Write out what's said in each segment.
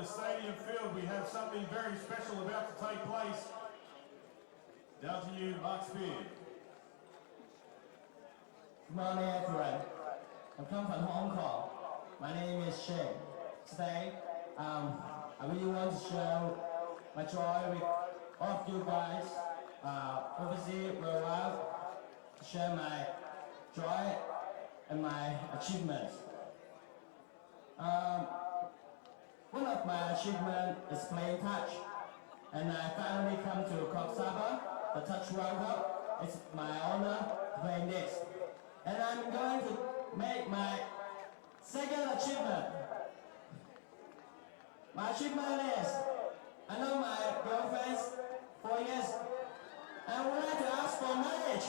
the stadium filled. We have something very special about to take place. Down to you, Mark Spear. Good morning, everyone. I'm come from Hong Kong. My name is Shane. Today, I really want to share my joy with all of you guys overseas, worldwide, to share my joy and my achievements. One of my achievements is playing touch, and I finally come to Cox's Harbour, the Touch World Cup. It's my honor to play next, and I'm going to make my second achievement. My achievement is, I know my girlfriend's 4 years, and I would like to ask for marriage.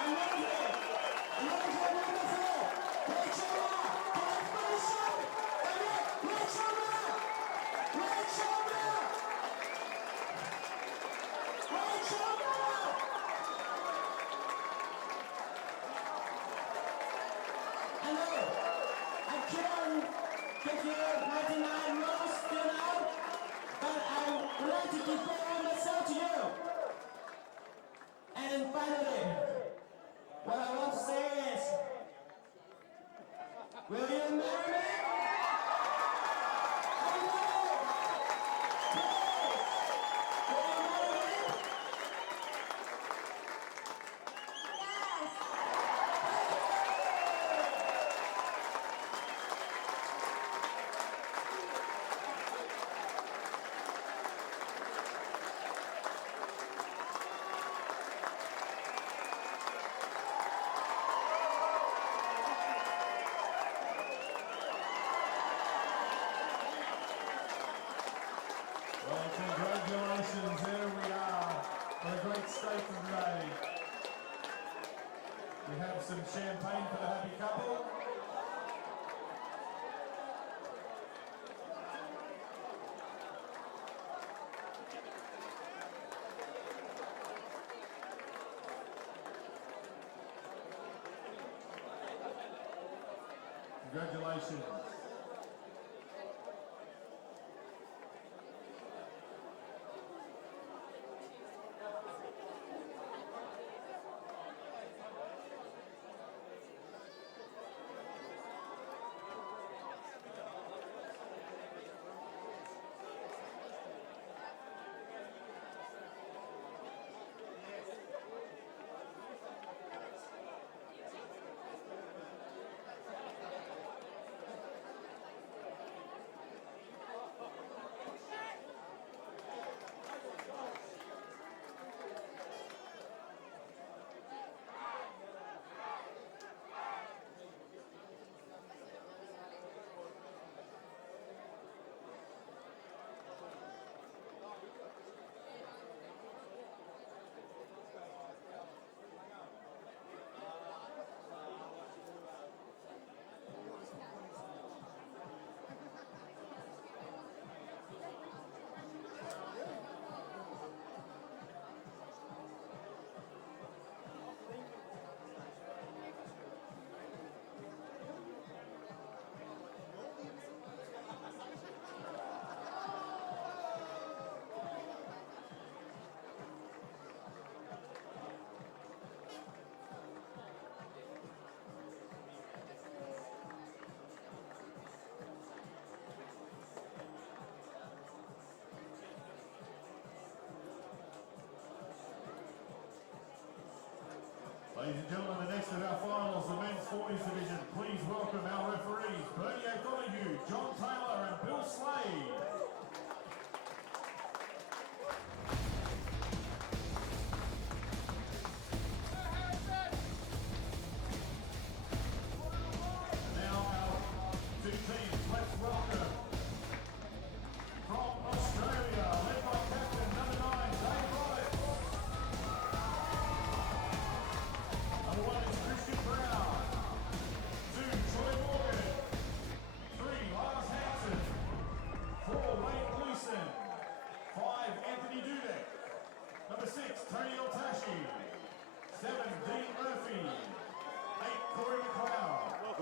I'm wondering, wonderful, Rachel, congratulations, Rachel. I know, I can't give you 99 rows till now, but I would like to give myself to you. And finally, what I want to say is, will you marry me? Well, congratulations, here we are for a great state of today. We have some champagne for the happy couple. Congratulations.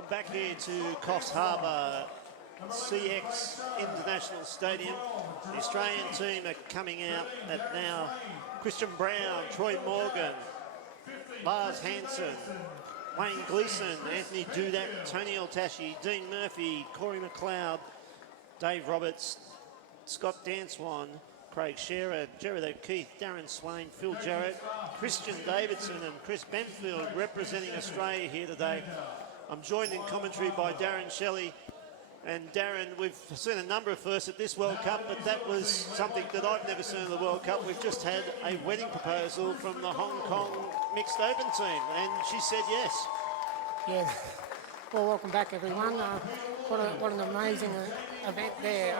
welcome back here to Coffs Harbour CX International Stadium. The Australian team are coming out at now Christian Brown, Troy Morgan, Lars Hansen, Wayne Gleeson, Anthony Dudak, Tony Eltashi, Dean Murphy, Corey McLeod, Dave Roberts, Scott Danswan, Craig Shearer, Jared O'Keefe, Darren Swain, Phil Jarrett, Christian Davidson and Chris Benfield representing Australia here today. I'm joined in commentary by Darren Shelley. And Darren, we've seen a number of firsts at this World Cup, but that was something that I've never seen in the World Cup. We've just had a wedding proposal from the Hong Kong Mixed Open team, and she said yes. Yeah. Well, welcome back, everyone. What an amazing event there.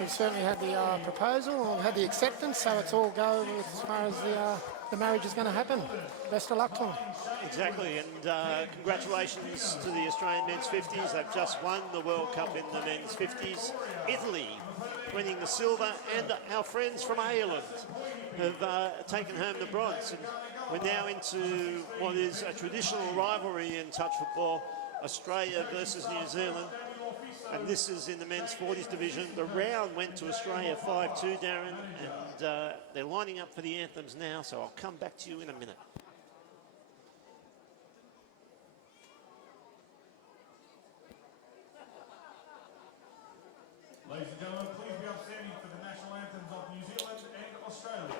We've certainly had the proposal, we've had the acceptance, so it's all go as far as the marriage is going to happen. Best of luck to them. Exactly, and congratulations to the Australian men's 50s. They've just won the World Cup in the men's 50s. Italy winning the silver, and our friends from Ireland have taken home the bronze. And we're now into what is a traditional rivalry in touch football, Australia versus New Zealand. And this is in the men's 40s division. The round went to Australia 5-2, Darren, and they're lining up for the anthems now, so I'll come back to you in a minute. Ladies and gentlemen, please be upstanding for the national anthems of New Zealand and Australia.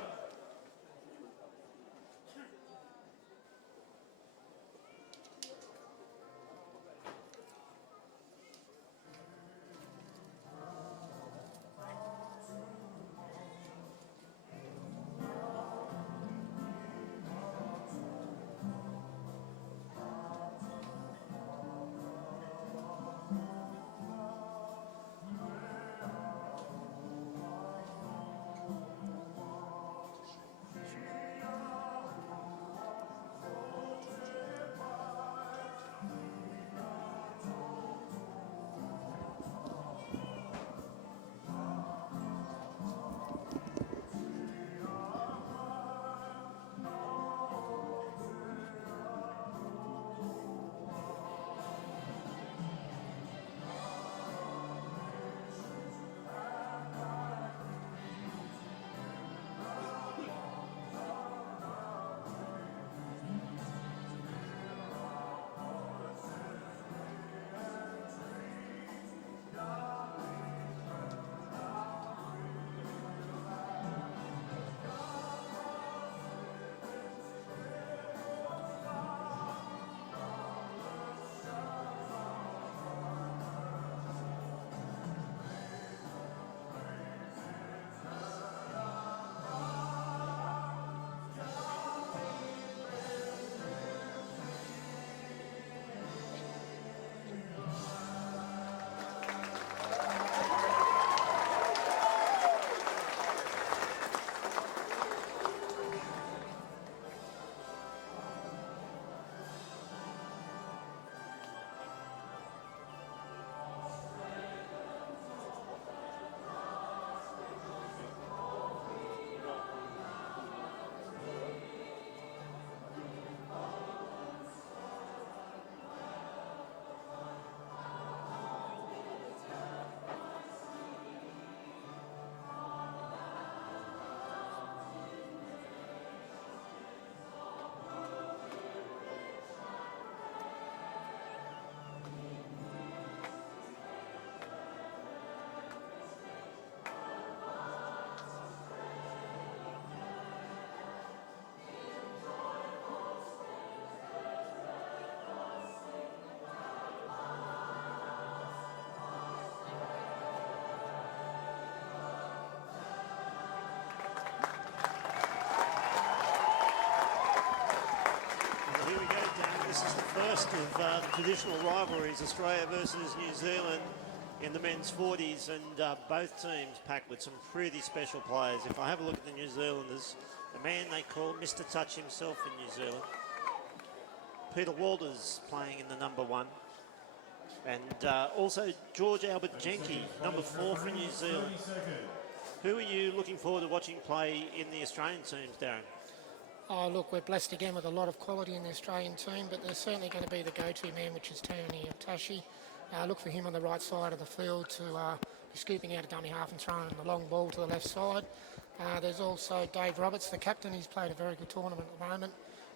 This is the first of the traditional rivalries, Australia versus New Zealand in the men's 40s, and both teams packed with some pretty special players. If I have a look at the New Zealanders, the man they call Mr. Touch himself in New Zealand, Peter Walters playing in the number 1, and also George Albert Jenke, number 4 for New Zealand. Who are you looking forward to watching play in the Australian teams, Darren? Oh, look, we're blessed again with a lot of quality in the Australian team, but there's certainly going to be the go-to man, which is Tony Tashi. Look for him on the right side of the field to be scooping out a dummy half and throwing the long ball to the left side. There's also Dave Roberts, the captain. He's played a very good tournament at the moment.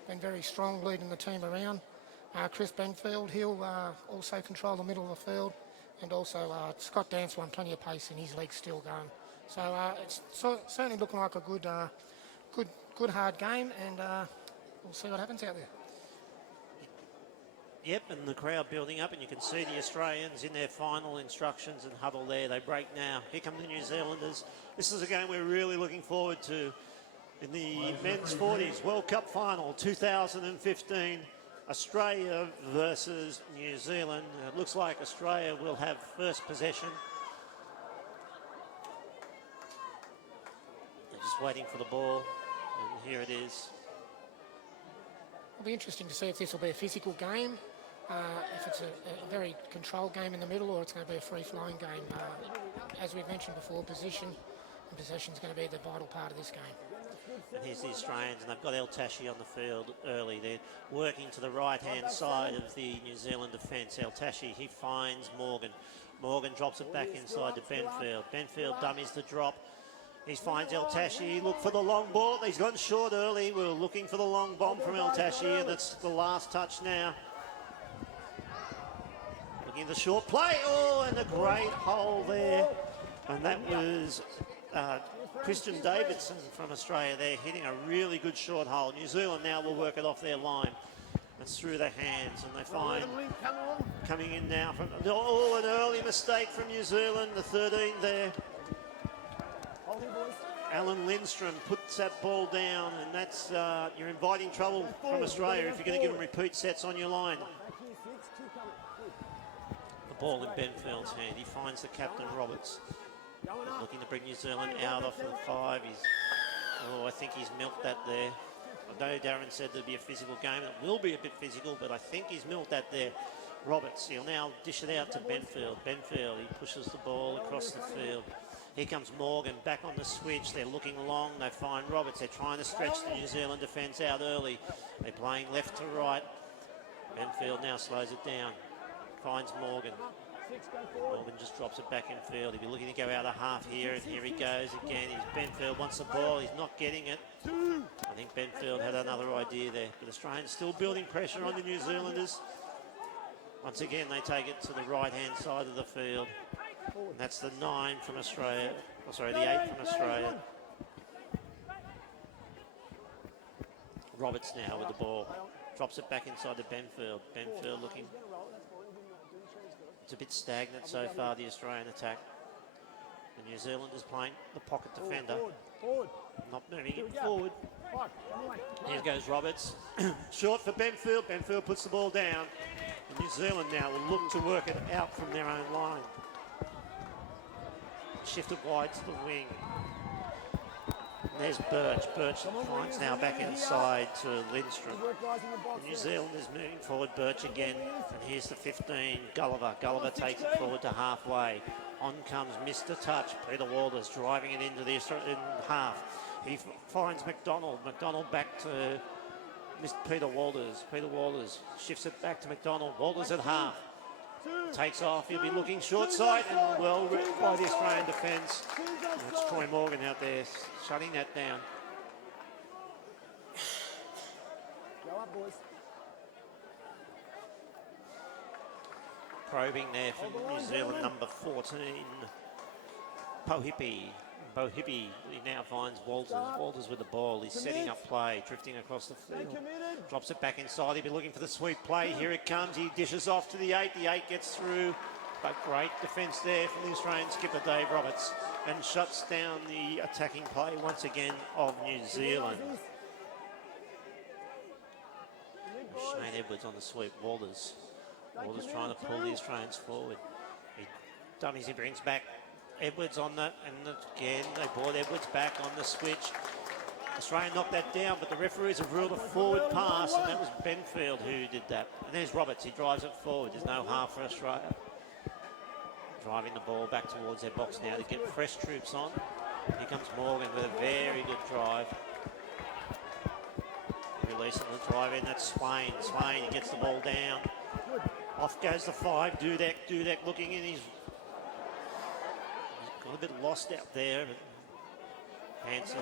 Been very strong, leading the team around. Chris Benfield, he'll also control the middle of the field. And also Scott Dance won plenty of pace in his legs still going. So it's certainly looking like a good hard game, and we'll see what happens out there. Yep, and the crowd building up, and you can see the Australians in their final instructions and huddle there. They break now. Here come the New Zealanders. This is a game we're really looking forward to in the men's 40s World Cup final 2015. Australia versus New Zealand. It looks like Australia will have first possession. They're just waiting for the ball, and here it is. It'll be interesting to see if this will be a physical game, if it's a very controlled game in the middle, or it's going to be a free-flowing game. As we've mentioned before, position and possession is going to be the vital part of this game. And here's the Australians, and they've got El Tashi on the field early. They're working to the right-hand side of the New Zealand defence. El Tashi, he finds Morgan. Morgan drops it back inside to Benfield. Benfield dummies the drop. He finds El Tashi. Look for the long ball. He's gone short early. We're looking for the long bomb from El Tashi, and that's the last touch now. Looking at the short play. Oh, and a great hole there. And that was Christian Davidson from Australia there, hitting a really good short hole. New Zealand now will work it off their line. It's through their hands, and they find coming in now from an early mistake from New Zealand, the 13 there. Alan Lindstrom puts that ball down, and that's you're inviting trouble from Australia if you're going to give them repeat sets on your line. The ball in Benfield's hand. He finds the captain, Roberts. Looking to bring New Zealand out off the 5. I think he's milked that there. I know Darren said there'd be a physical game. It will be a bit physical, but I think he's milked that there. Roberts, he'll now dish it out to Benfield. Benfield, he pushes the ball across the field. Here comes Morgan back on the switch. They're looking long. They find Roberts. They're trying to stretch the New Zealand defence out early. They're playing left to right. Benfield now slows it down. Finds Morgan. Morgan just drops it back in field. He'll be looking to go out a half here, and here he goes again. Benfield wants the ball. He's not getting it. I think Benfield had another idea there. But Australians still building pressure on the New Zealanders. Once again, they take it to the right-hand side of the field. And that's the 9 from Australia. Oh, sorry, the 8 from Australia. Roberts now with the ball. Drops it back inside to Benfield. Benfield looking... It's a bit stagnant so far, the Australian attack. The New Zealanders playing the pocket defender. Not moving it forward. Here goes Roberts. Short for Benfield. Benfield puts the ball down. And New Zealand now will look to work it out from their own line. Shifted wide to the wing. And there's Birch. Birch finds now back inside to Lindstrom. The New Zealand is moving forward. Birch again. And here's the 15, Gulliver. Gulliver takes it forward to halfway. On comes Mr. Touch. Peter Walters driving it into the in half. He finds McDonald. McDonald back to Peter Walters. Peter Walters shifts it back to McDonald. Walters at half. Takes off. He'll be looking short side, and well ripped by the Australian defence. It's Troy Morgan out there shutting that down. Go up, boys. Probing there from New Zealand, number 14, Pohipi. Pohipi, he now finds Walters. Walters with the ball. He's setting up play, drifting across the field. Drops it back inside. He'll be looking for the sweep play. Here it comes. He dishes off to the 8. The 8 gets through. But great defence there from the Australian skipper, Dave Roberts, and shuts down the attacking play once again of New Zealand. Shane Edwards on the sweep. Walters trying to pull the Australians forward. He dummies, he brings back Edwards on that, and again they brought Edwards back on the switch. Australia knocked that down, but the referees have ruled a forward pass, and that was Benfield who did that. And there's Roberts, he drives it forward. There's no half for Australia. Driving the ball back towards their box now to get fresh troops on. Here comes Morgan with a very good drive. Releasing the drive in, that's Swain. Swain gets the ball down. Off goes the 5, Dudek looking in, he's got a bit lost out there. But Hanson.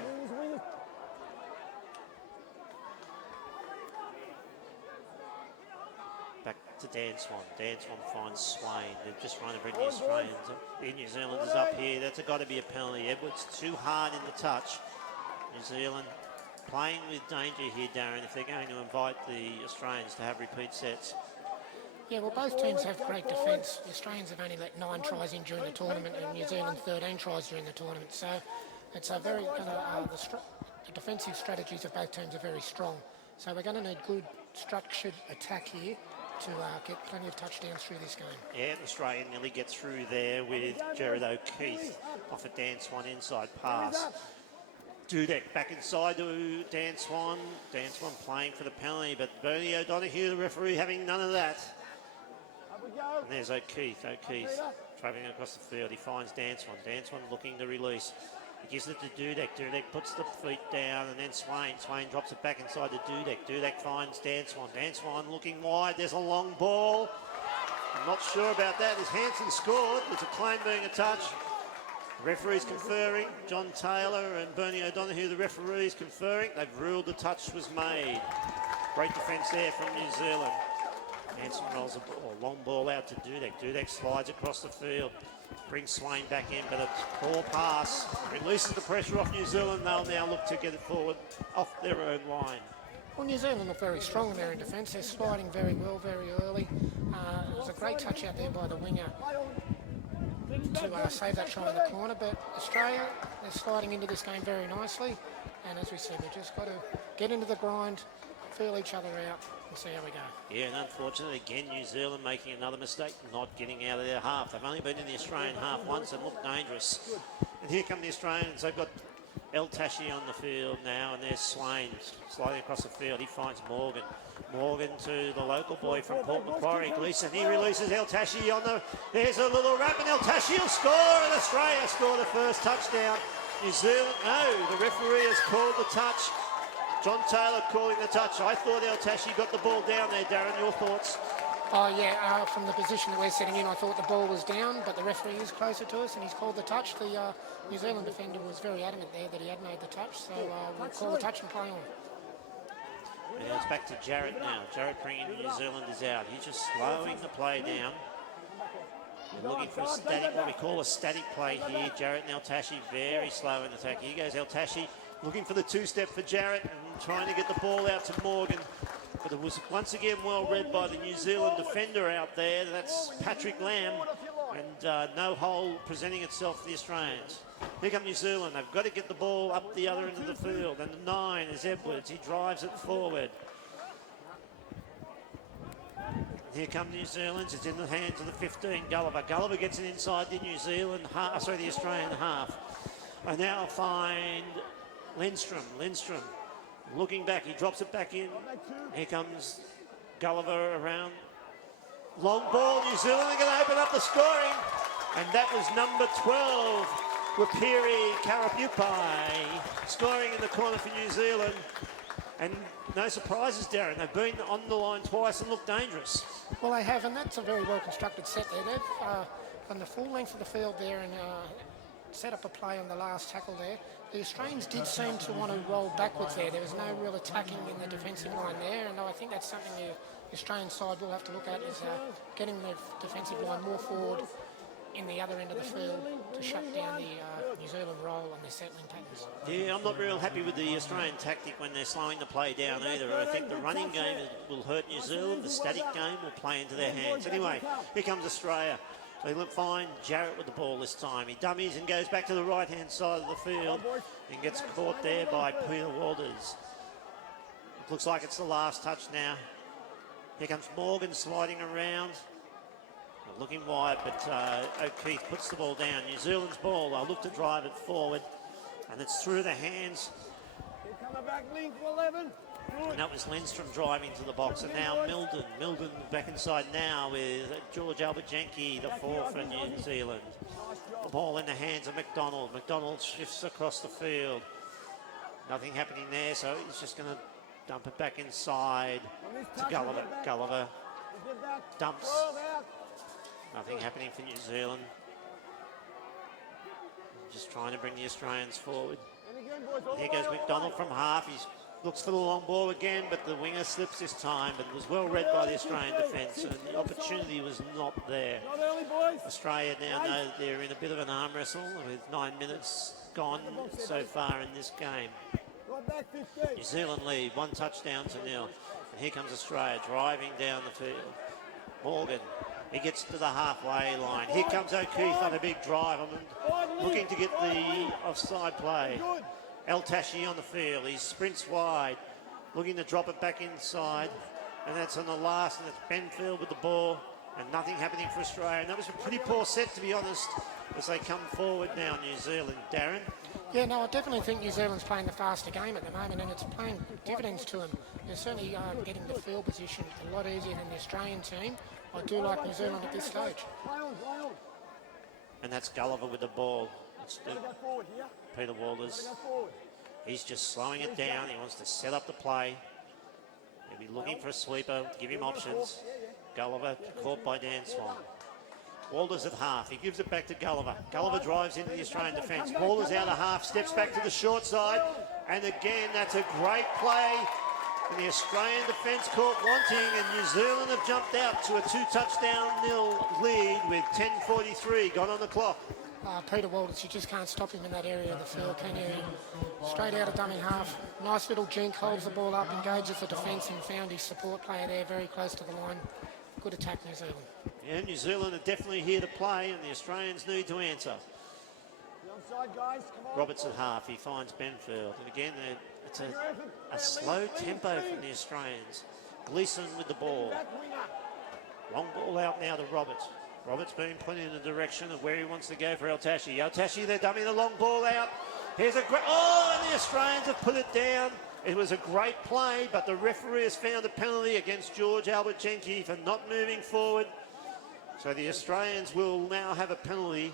Back to Dan Swan. Dan Swan finds Swain. They're just trying to bring the Australians up. The New Zealanders up here. That's got to be a penalty. Edwards too hard in the touch. New Zealand playing with danger here, Darren, if they're going to invite the Australians to have repeat sets. Yeah, well, both teams have great defence. The Australians have only let 9 tries in during the tournament, and New Zealand 13 tries during the tournament. So it's a very the defensive strategies of both teams are very strong. So we're going to need good structured attack here to get plenty of touchdowns through this game. Yeah, Australia nearly get through there with Jared O'Keefe off a Dan Swan inside pass. Dudek back inside to Dan Swan. Dan Swan playing for the penalty, but Bernie O'Donoghue, the referee, having none of that. And there's O'Keefe travelling across the field. He finds Dan Swan. Dan Swan looking to release. He gives it to Dudek. Dudek puts the feet down, and then Swain. Swain drops it back inside to Dudek. Dudek finds Dan Swan. Dan Swan looking wide. There's a long ball. I'm not sure about that. As Hanson scored, there's a claim being a touch. The referees conferring. John Taylor and Bernie O'Donoghue, the referees, conferring. They've ruled the touch was made. Great defence there from New Zealand. Hanson rolls a ball, long ball out to Dudek. Dudek slides across the field. Brings Swain back in, but a poor pass. Releases the pressure off New Zealand. They'll now look to get it forward off their own line. Well, New Zealand look very strong in their in defence. They're sliding very well, very early. It was a great touch out there by the winger to save that try in the corner. But Australia, they're sliding into this game very nicely. And as we said, we've just got to get into the grind, feel each other out, and see how we go. Yeah, and unfortunately, again, New Zealand making another mistake, not getting out of their half. They've only been in the Australian half once and look dangerous. And here come the Australians. They've got El Tashi on the field now, and there's Swain sliding across the field. He finds Morgan. Morgan to the local boy from Port Macquarie, Gleeson. He releases El Tashi on the... There's a little wrap, and El Tashi will score, and Australia score the first touchdown. New Zealand, no, the referee has called the touch. John Taylor calling the touch. I thought El Tashi got the ball down there, Darren. Your thoughts? Oh, yeah, from the position that we're sitting in, I thought the ball was down, but the referee is closer to us, and he's called the touch. The New Zealand defender was very adamant there that he had made the touch, so we'll call the touch and play on. And it's back to Jarrett now. Jarrett bringing the New Zealanders out. He's just slowing the play down. We're looking for a static, what we call a static play here. Jarrett and El Tashi very slow in attack. Here goes El Tashi looking for the two-step for Jarrett and trying to get the ball out to Morgan. But it was once again well read by the New Zealand defender out there. That's Patrick Lamb, and no hole presenting itself for the Australians. Here come New Zealand. They've got to get the ball up the other end of the field. And the 9 is Edwards. He drives it forward. Here come New Zealand's. It's in the hands of the 15, Gulliver. Gulliver gets it inside the New Zealand half, the Australian half. I now find Lindstrom. Lindstrom looking back. He drops it back in. Here comes Gulliver around. Long ball. New Zealand are going to open up the scoring. And that was number 12, Wapiri Karapupai, scoring in the corner for New Zealand. And no surprises, Darren. They've been on the line twice and looked dangerous. Well, they have, and that's a very well-constructed set there. They've gone the full length of the field there and set up a play on the last tackle there. The Australians did seem to want to roll backwards there. There was no real attacking in the defensive line there, and I think that's something the Australian side will have to look at, is getting the defensive line more forward in the other end of the field to shut down the New Zealand roll on their settling patterns. Yeah, I'm not real happy with the Australian tactic when they're slowing the play down either. I think the running game will hurt New Zealand. The static game will play into their hands. Anyway, here comes Australia. They look fine. Jarrett with the ball this time. He dummies and goes back to the right-hand side of the field and gets caught there by Peter Walters. It looks like it's the last touch now. Here comes Morgan sliding around. Looking wide, but O'Keefe puts the ball down. New Zealand's ball. They'll look to drive it forward, and it's through the hands. Coming back, link for 11. And that was Lindstrom driving to the box, and now Milden. Milden back inside now with George Albertjenki, the 4 for New Zealand. The ball in the hands of McDonald. McDonald shifts across the field. Nothing happening there, so he's just going to dump it back inside to Gulliver. Gulliver dumps. Nothing happening for New Zealand. Just trying to bring the Australians forward. Here goes McDonald from half. He looks for the long ball again, but the winger slips this time, but it was well read by the Australian defence, and the opportunity was not there. Australia now know that they're in a bit of an arm wrestle with 9 minutes gone so far in this game. New Zealand lead, 1 touchdown to 0. And here comes Australia driving down the field. Morgan, he gets to the halfway line. Here comes O'Keefe on a big drive. I'm looking to get the offside play. El Tashi on the field. He sprints wide, looking to drop it back inside. And that's on the last, and it's Benfield with the ball. And nothing happening for Australia. And that was a pretty poor set, to be honest, as they come forward now, New Zealand. Darren? Yeah, no, I definitely think New Zealand's playing the faster game at the moment, and it's paying dividends to them. They're certainly getting the field position a lot easier than the Australian team. I do like New Zealand at this stage. And that's Gulliver with the ball. It's Peter Walters. He's just slowing it down. He wants to set up the play. He'll be looking for a sweeper, give him options. Gulliver caught by Dan Swan. Walters at half. He gives it back to Gulliver. Gulliver drives into the Australian defence. Walters out of half, steps back to the short side. And again, that's a great play. And the Australian defence caught wanting, and New Zealand have jumped out to a 2-touchdown-0 lead with 10:43 gone on the clock. Peter Walters, you just can't stop him in that area of the field, can you? Straight out of dummy half. Nice little jink, holds the ball up, engages the defence, and found his support player there very close to the line. Good attack, New Zealand. Yeah, New Zealand are definitely here to play, and the Australians need to answer. Roberts at half. He finds Benfield. And again, it's a slow tempo from the Australians. Gleeson with the ball. Long ball out now to Roberts. Roberts being put in the direction of where he wants to go for El Tashi. El Tashi, they're dumping the long ball out. Here's a great... Oh, and the Australians have put it down. It was a great play, but the referee has found a penalty against George Albert Jenke for not moving forward. So the Australians will now have a penalty.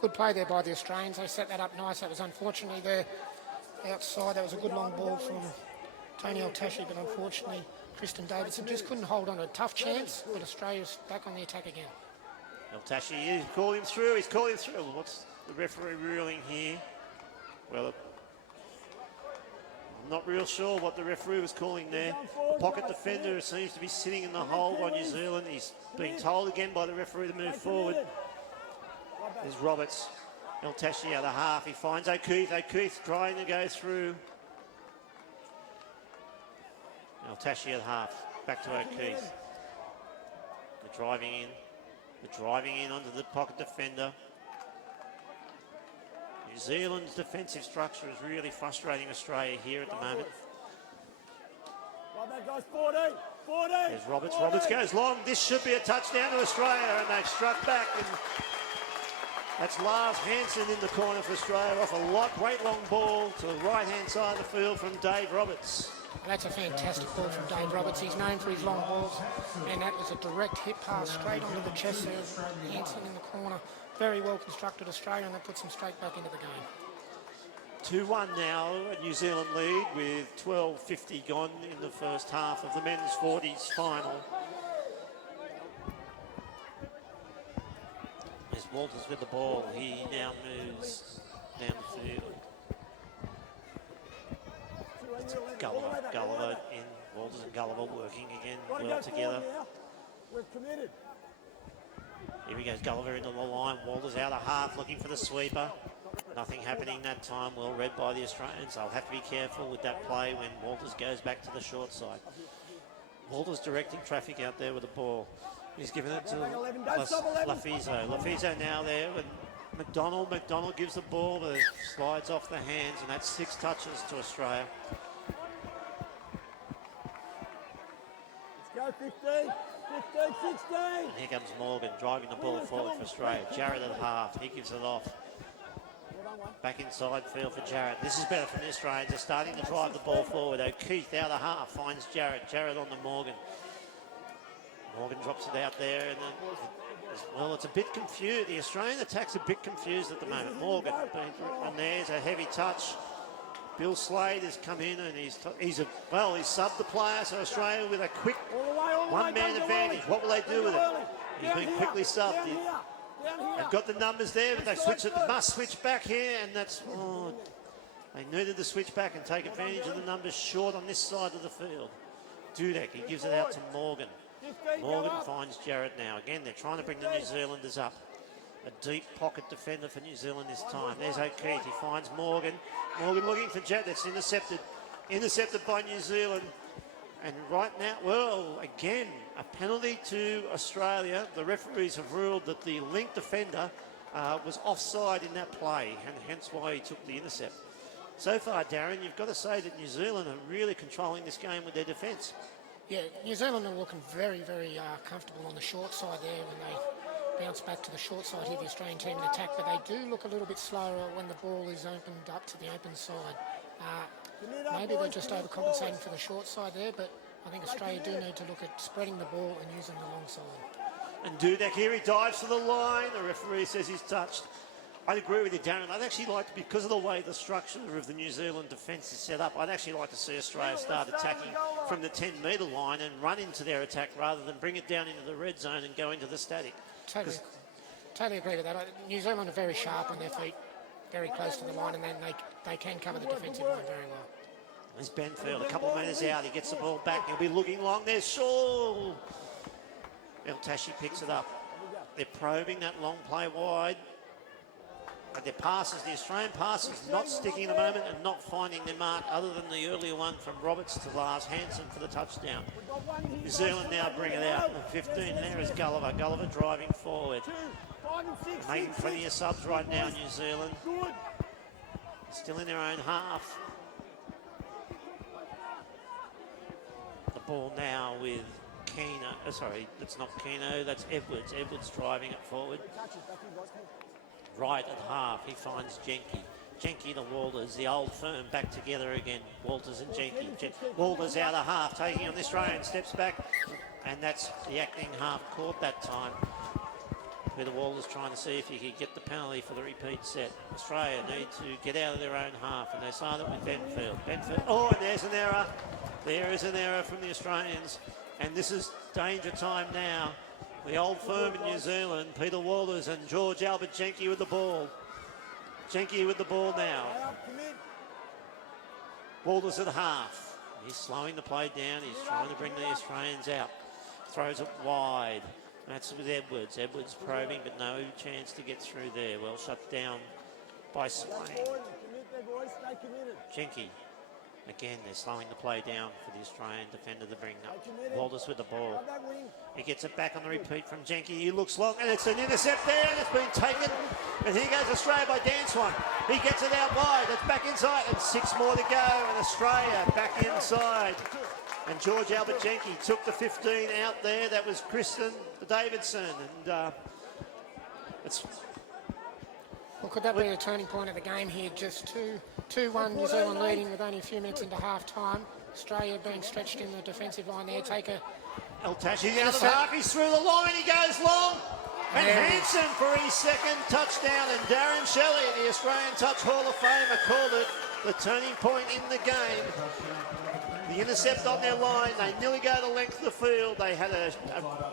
Good play there by the Australians. They set that up nice. That was unfortunately there outside. That was a good long ball from Tony El Tashi, but unfortunately Tristan Davidson just couldn't hold on. A tough chance, but Australia's back on the attack again. El Tashi, he's called him through. He's called him through. What's the referee ruling here? Well, I'm not real sure what the referee was calling there. The pocket defender seems to be sitting in the hole by New Zealand. He's being told again by the referee to move forward. There's Roberts. El Tashi out of half. He finds O'Keefe. O'Keefe trying to go through. El Tashi at half. Back to O'Keefe. They're driving in. They're driving in onto the pocket defender. New Zealand's defensive structure is really frustrating Australia here at the moment. There's Roberts. Roberts goes long. This should be a touchdown to Australia, and they've struck back. And that's Lars Hansen in the corner for Australia off a great long ball to the right-hand side of the field from Dave Roberts. That's a fantastic ball from Dave Roberts. He's known for his long balls, and that was a direct hit pass straight onto the chest there of Hansen in the corner. Very well constructed Australia, and that puts him straight back into the game. 2-1 now, a New Zealand lead with 12:50 gone in the first half of the men's 40s final. There's Walters with the ball. He now moves down the field. It's Gulliver in. Walters and Gulliver working again well together. Here he goes, Gulliver into the line. Walters out of half looking for the sweeper. Nothing happening that time. Well read by the Australians. They'll have to be careful with that play when Walters goes back to the short side. Walters directing traffic out there with the ball. He's given it to Lafiso. Lafiso now there with McDonald. McDonald gives the ball, but it slides off the hands, and that's 6 touches to Australia. Let's go, 15, 16. And here comes Morgan driving the ball forward for Australia. Jarrett at half. He gives it off. Back inside field for Jarrett. This is better from the Australians. They're starting to drive the ball forward. O'Keefe out of half finds Jarrett. Jarrett on the Morgan. Morgan drops it out there, and then, well, it's a bit confused. The Australian attack's a bit confused at the moment. Morgan, and there's a heavy touch. Bill Slade has come in and he's subbed the player, so Australia with a quick one-man advantage. What will they do with it? He's been quickly subbed. They've got the numbers there, but they must switch back here, and that's... Oh, they needed to switch back and take advantage of the numbers short on this side of the field. Dudek, he gives it out to Morgan. Morgan finds Jarrett now. Again, they're trying to bring the New Zealanders up. A deep pocket defender for New Zealand this time. There's O'Keefe. He finds Morgan. Morgan looking for Jarrett. That's intercepted. Intercepted by New Zealand. And right now, well, again, a penalty to Australia. The referees have ruled that the link defender was offside in that play, and hence why he took the intercept. So far, Darren, you've got to say that New Zealand are really controlling this game with their defence. Yeah, New Zealand are looking very, very comfortable on the short side there when they bounce back to the short side here, the Australian team in attack, but they do look a little bit slower when the ball is opened up to the open side. Maybe they're just overcompensating for the short side there, but I think Australia do need to look at spreading the ball and using the long side. And Dudek here, he dives for the line. The referee says he's touched. I'd agree with you, Darren. I'd actually like to, because of the way the structure of the New Zealand defence is set up, I'd actually like to see Australia start attacking from the 10-metre line and run into their attack rather than bring it down into the red zone and go into the static. Totally agree with that. New Zealand are very sharp on their feet, very close to the line, and then they can cover the defensive line very well. There's Benfield, a couple of metres out. He gets the ball back. He'll be looking long. There's Shaw. El Tashi picks it up. They're probing that long play wide. But their passes, the Australian passes, not sticking at the moment and not finding their mark other than the earlier one from Roberts to Lars Hansen for the touchdown. New Zealand now bring it out. The 15 there is Gulliver. Gulliver driving forward. Making plenty of subs right now, New Zealand. Still in their own half. The ball now with Keno. Sorry, that's not Keno, that's Edwards. Edwards driving it forward. Right at half, he finds Jenke. Jenke to Walters, the old firm back together again. Walters and Jenke. Walters out of half, taking on the Australian, steps back, and that's the acting half court that time. Peter Walters trying to see if he could get the penalty for the repeat set. Australia need to get out of their own half, and they start it with Benfield. Oh, and there's an error. There is an error from the Australians, and this is danger time now. The old firm in New Zealand, Peter Walters and George Albert Jenke with the ball. Jenke with the ball now. Walters at half. He's slowing the play down. He's trying to bring the Australians out. Throws it wide. That's with Edwards. Edwards probing, but no chance to get through there. Well shut down by Swain. Jenke. Again, they're slowing the play down for the Australian defender to bring up. Walters with the ball. He gets it back on the repeat from Jenke. He looks long, and it's an intercept there, and it's been taken. And here goes Australia by Danswan. He gets it out wide. It's back inside, and 6 more to go. And Australia back inside. And George Albert Jenke took the 15 out there. That was Kristen Davidson. And it's... Well, could that be a turning point of the game here? Just 2-1 New Zealand leading with only a few minutes into half-time. Australia being stretched in the defensive line there. Take a... El Tashi down the half. He's through the line. He goes long. And Hansen for his second touchdown. And Darren Shelley, the Australian Touch Hall of Famer, called it the turning point in the game. The intercept on their line. They nearly go the length of the field. They had a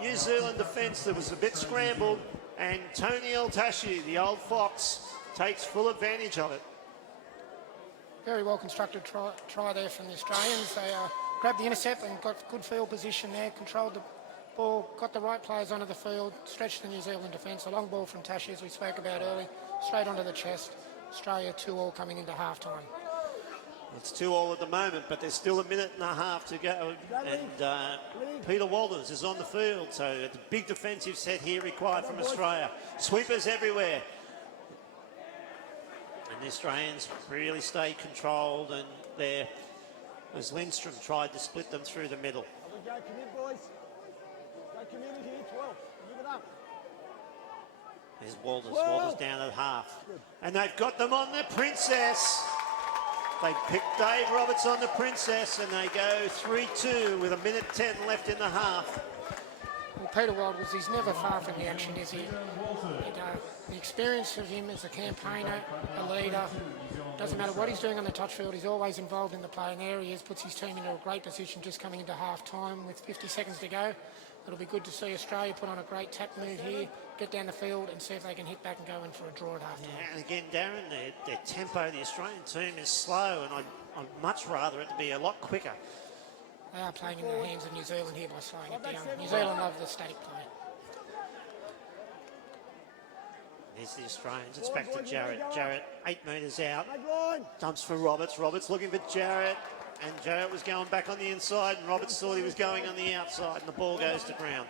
New Zealand defence that was a bit scrambled. And Tony El Tashi, the old Fox, takes full advantage of it. Very well constructed try there from the Australians. They grabbed the intercept and got good field position there, controlled the ball, got the right players onto the field, stretched the New Zealand defence. A long ball from Tashi, as we spoke about earlier, straight onto the chest. Australia 2-2 coming into half-time. It's 2-2 at the moment, but there's still a minute and a half to go. And Peter Walters is on the field, so it's a big defensive set here required from Australia. Sweepers everywhere. And the Australians really stay controlled, and there, as Lindstrom tried to split them through the middle. There's Walters. Walters down at half. And they've got them on the Princess. They pick Dave Roberts on the Princess, and they go 3-2 with 1:10 left in the half. Well, Peter Walters, he's never far from the action, is he? The experience of him as a campaigner, a leader, Doesn't matter what he's doing on the touch field, he's always involved in the play, and there he is, puts his team into a great position just coming into half-time with 50 seconds to go. It'll be good to see Australia put on a great tap move here, get down the field and see if they can hit back and go in for a draw at half-time. Yeah, and again, Darren, their tempo, the Australian team is slow, and I'd much rather it to be a lot quicker. They are playing in the hands of New Zealand here by slowing it down. New Zealand love the static play. There's the Australians. It's back to Jarrett. Jarrett, 8 metres out. Dumps for Roberts. Roberts looking for Jarrett. And Jarrett was going back on the inside, and Roberts thought he was going on the outside, and the ball goes to ground.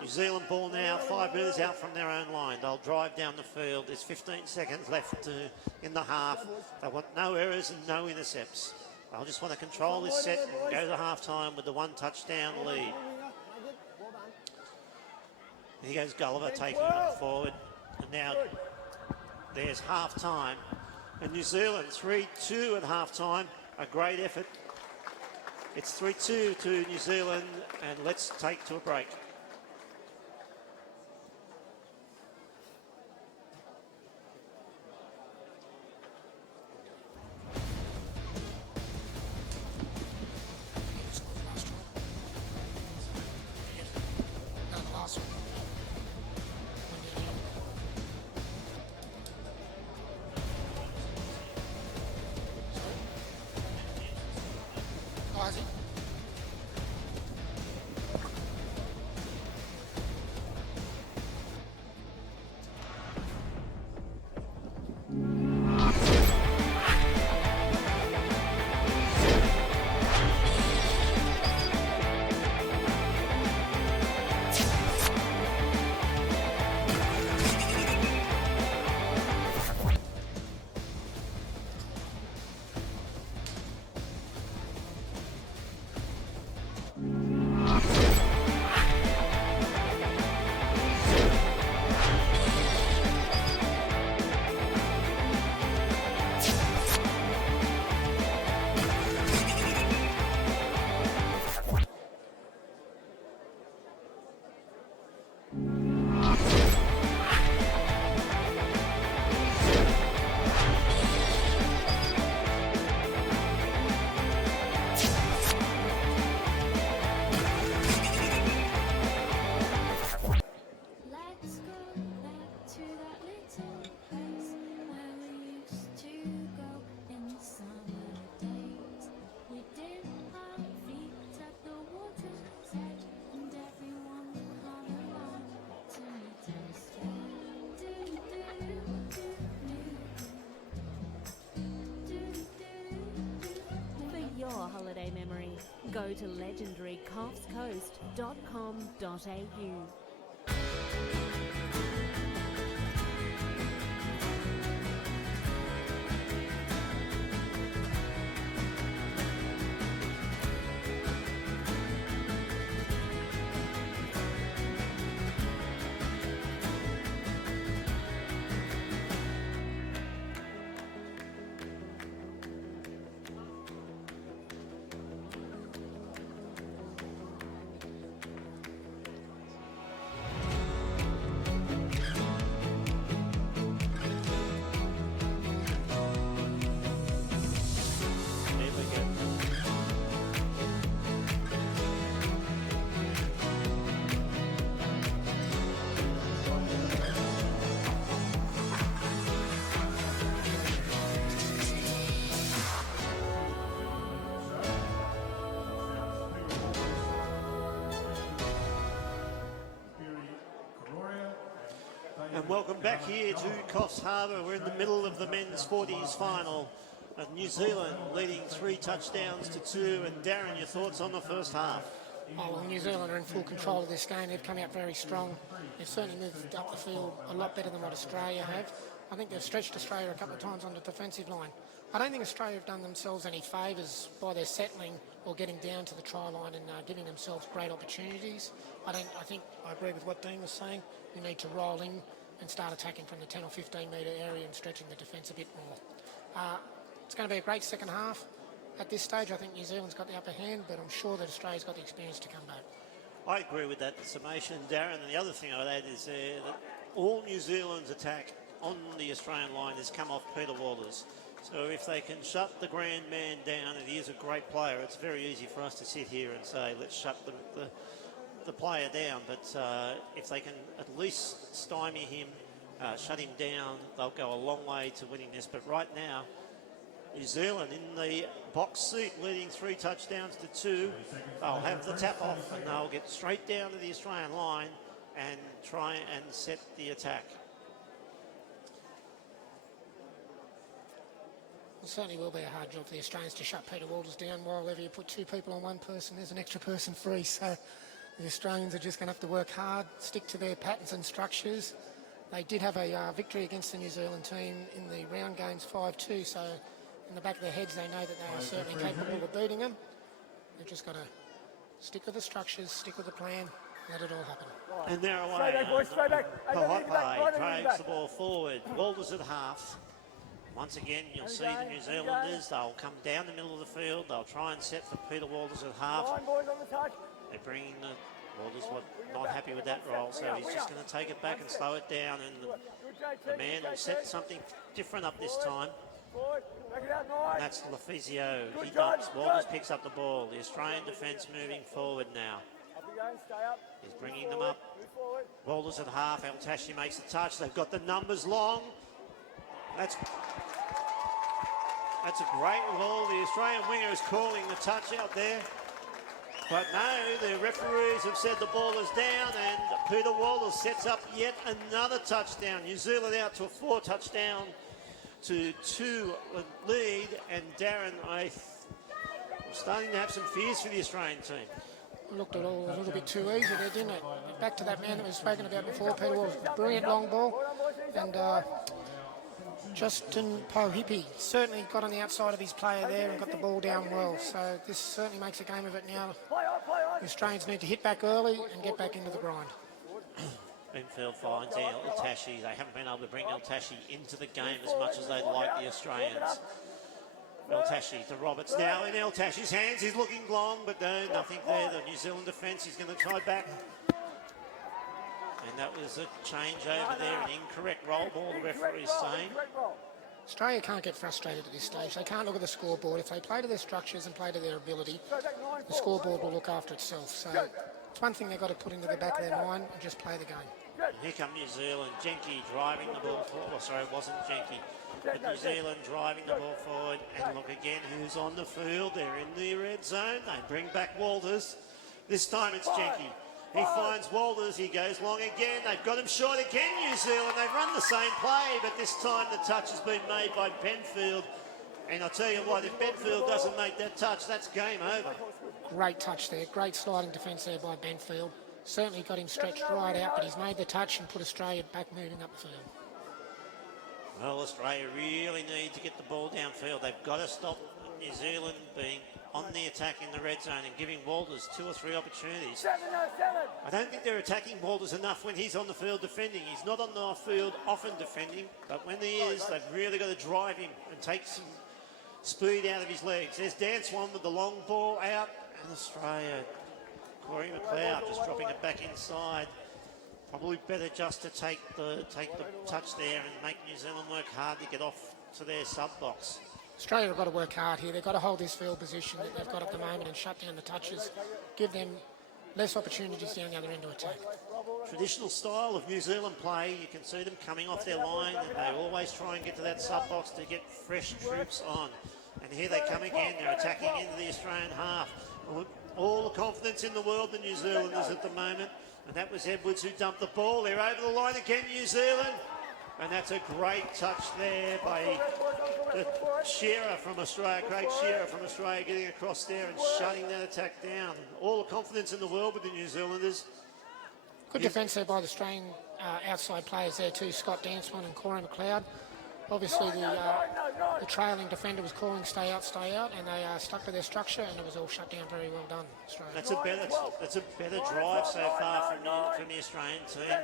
New Zealand ball now, 5 metres out from their own line. They'll drive down the field. There's 15 seconds left in the half. They want no errors and no intercepts. They'll just want to control this set and go to half-time with the 1 touchdown lead. Here goes Gulliver taking it forward. And now there's half-time. And New Zealand 3-2 at half-time. A great effort. It's 3-2 to New Zealand, and let's take to a break. Holiday memory. Go to legendarycoffscoast.com.au. And welcome back here to Coffs Harbour. We're in the middle of the men's 40s final. New Zealand leading 3 touchdowns to 2. And Darren, your thoughts on the first half? Oh, well, New Zealand are in full control of this game. They've come out very strong. They've certainly moved up the field a lot better than what Australia have. I think they've stretched Australia a couple of times on the defensive line. I don't think Australia have done themselves any favours by their settling or getting down to the try line and giving themselves great opportunities. I agree with what Dean was saying. You need to roll in and start attacking from the 10 or 15 metre area and stretching the defence a bit more. It's going to be a great second half. At this stage, I think New Zealand's got the upper hand, but I'm sure that Australia's got the experience to come back. I agree with that summation, Darren. And the other thing I'd add is that all New Zealand's attack on the Australian line has come off Peter Walters. So if they can shut the grand man down, and he is a great player, it's very easy for us to sit here and say, let's shut the player down. But if they can at least stymie him, shut him down, they'll go a long way to winning this. But right now, New Zealand in the box seat, leading 3 touchdowns to 2. They'll have the tap off and they'll get straight down to the Australian line and try and set the attack. It certainly will be a hard job for the Australians to shut Peter Walters down. While ever you put 2 people on 1 person, there's an extra person free. So the Australians are just going to have to work hard, stick to their patterns and structures. They did have a victory against the New Zealand team in the round games 5-2, so in the back of their heads they know that they are certainly capable of beating them. They've just got to stick with the structures, stick with the plan, let it all happen. And they're away. Straight back, boys, straight back. Pahopai drags the ball forward. Walters at half. Once again, you'll see the New Zealanders, they'll come down the middle of the field. They'll try and set for Peter Walters at half. They're bringing the Walters not happy with that roll, so he's just going to take it back and slow it down. And the man will set something different up this time. And that's Lafizio. He dumps. Walters picks up the ball. The Australian defence moving forward now. He's bringing them up. Walters at half. El Tashi makes the touch. They've got the numbers long. That's a great ball. The Australian winger is calling the touch out there. But no, the referees have said the ball is down, and Peter Walters sets up yet another touchdown. New Zealand out to a 4 touchdown to 2 lead, and Darren, I'm starting to have some fears for the Australian team. Looked at all a little bit too easy there, didn't it? Back to that man that we've spoken about before, Peter Walters. Brilliant long ball. And Justin Pohipi certainly got on the outside of his player there and got the ball down well. So this certainly makes a game of it now. The Australians need to hit back early and get back into the grind. Benfield finds El Tashi. They haven't been able to bring El Tashi into the game as much as they'd like, the Australians. El Tashi to Roberts now in El Tashi's hands. He's looking long, but no, nothing there. The New Zealand defence is going to try back. And that was a change over there, an incorrect roll ball, the referee is saying. Australia can't get frustrated at this stage. They can't look at the scoreboard. If they play to their structures and play to their ability, the scoreboard will look after itself. So it's one thing they've got to put into the back of their mind and just play the game. And here come New Zealand. Jenke driving the ball forward. Oh, sorry, it wasn't Jenke. But New Zealand driving the ball forward. And look again who's on the field. They're in the red zone. They bring back Walters. This time it's Jenke. He finds Walters, he goes long again. They've got him short again, New Zealand. They've run the same play, but this time the touch has been made by Benfield. And I'll tell you what, if Benfield doesn't make that touch, that's game over. Great touch there, great sliding defence there by Benfield. Certainly got him stretched right out, but he's made the touch and put Australia back moving up the field. Well, Australia really need to get the ball downfield. They've got to stop New Zealand being on the attack in the red zone and giving Walters 2 or 3 opportunities. I don't think they're attacking Walters enough when he's on the field defending. He's not on the field often defending, but when he is, they've really got to drive him and take some speed out of his legs. There's Dan Swan with the long ball out, and Australia, Corey McLeod just dropping it back inside. Probably better just to take the touch there and make New Zealand work hard to get off to their sub-box. Australia have got to work hard here. They've got to hold this field position that they've got at the moment and shut down the touches, give them less opportunities down the other end to attack. Traditional style of New Zealand play, you can see them coming off their line, and they always try and get to that sub-box to get fresh troops on. And here they come again, they're attacking into the Australian half. All the confidence in the world, the New Zealanders at the moment. And that was Edwards who dumped the ball. They're over the line again, New Zealand. And that's a great touch there by the Shearer from Australia, great Shearer from Australia getting across there and shutting that attack down. All the confidence in the world with the New Zealanders. Good defence there by the Australian outside players there too, Scott Danswan and Corey McLeod. Obviously the trailing defender was calling stay out, and they stuck to their structure, and it was all shut down. Very well done, Australia. That's a better drive so far from the Australian team.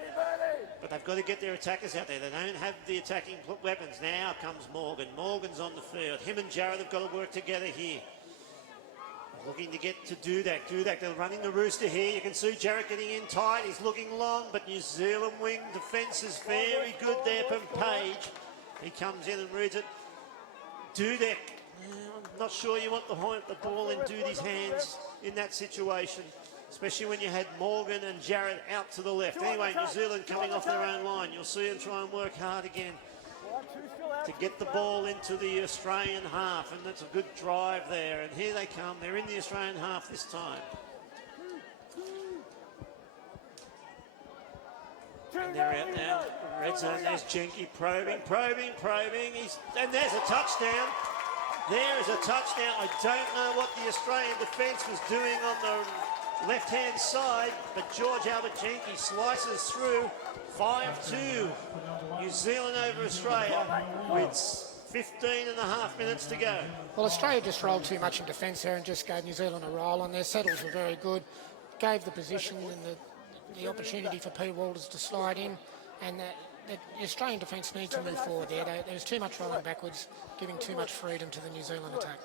But they've got to get their attackers out there. They don't have the attacking weapons. Now comes Morgan. Morgan's on the field. Him and Jarrett have got to work together here. Looking to get to Dudek. They're running the rooster here. You can see Jarrett getting in tight. He's looking long, but New Zealand wing defence is very good there from Page. He comes in and reads it. Dudek, I'm not sure you want the ball in Duty's hands in that situation, especially when you had Morgan and Jarrett out to the left. Anyway, New Zealand coming off their own line. You'll see them try and work hard again to get the ball into the Australian half, and that's a good drive there. And here they come. They're in the Australian half this time. And they're out now. Red zone. There's Jenke probing. And there's a touchdown. There is a touchdown. I don't know what the Australian defence was doing on the left-hand side, but George Albert Jenke slices through 5-2. New Zealand over Australia with 15 and a half minutes to go. Well, Australia just rolled too much in defence there and just gave New Zealand a roll on. Their settles were very good, gave the position and the opportunity for P. Walters to slide in, and the Australian defence needs to move forward there. There was too much rolling backwards, giving too much freedom to the New Zealand attack.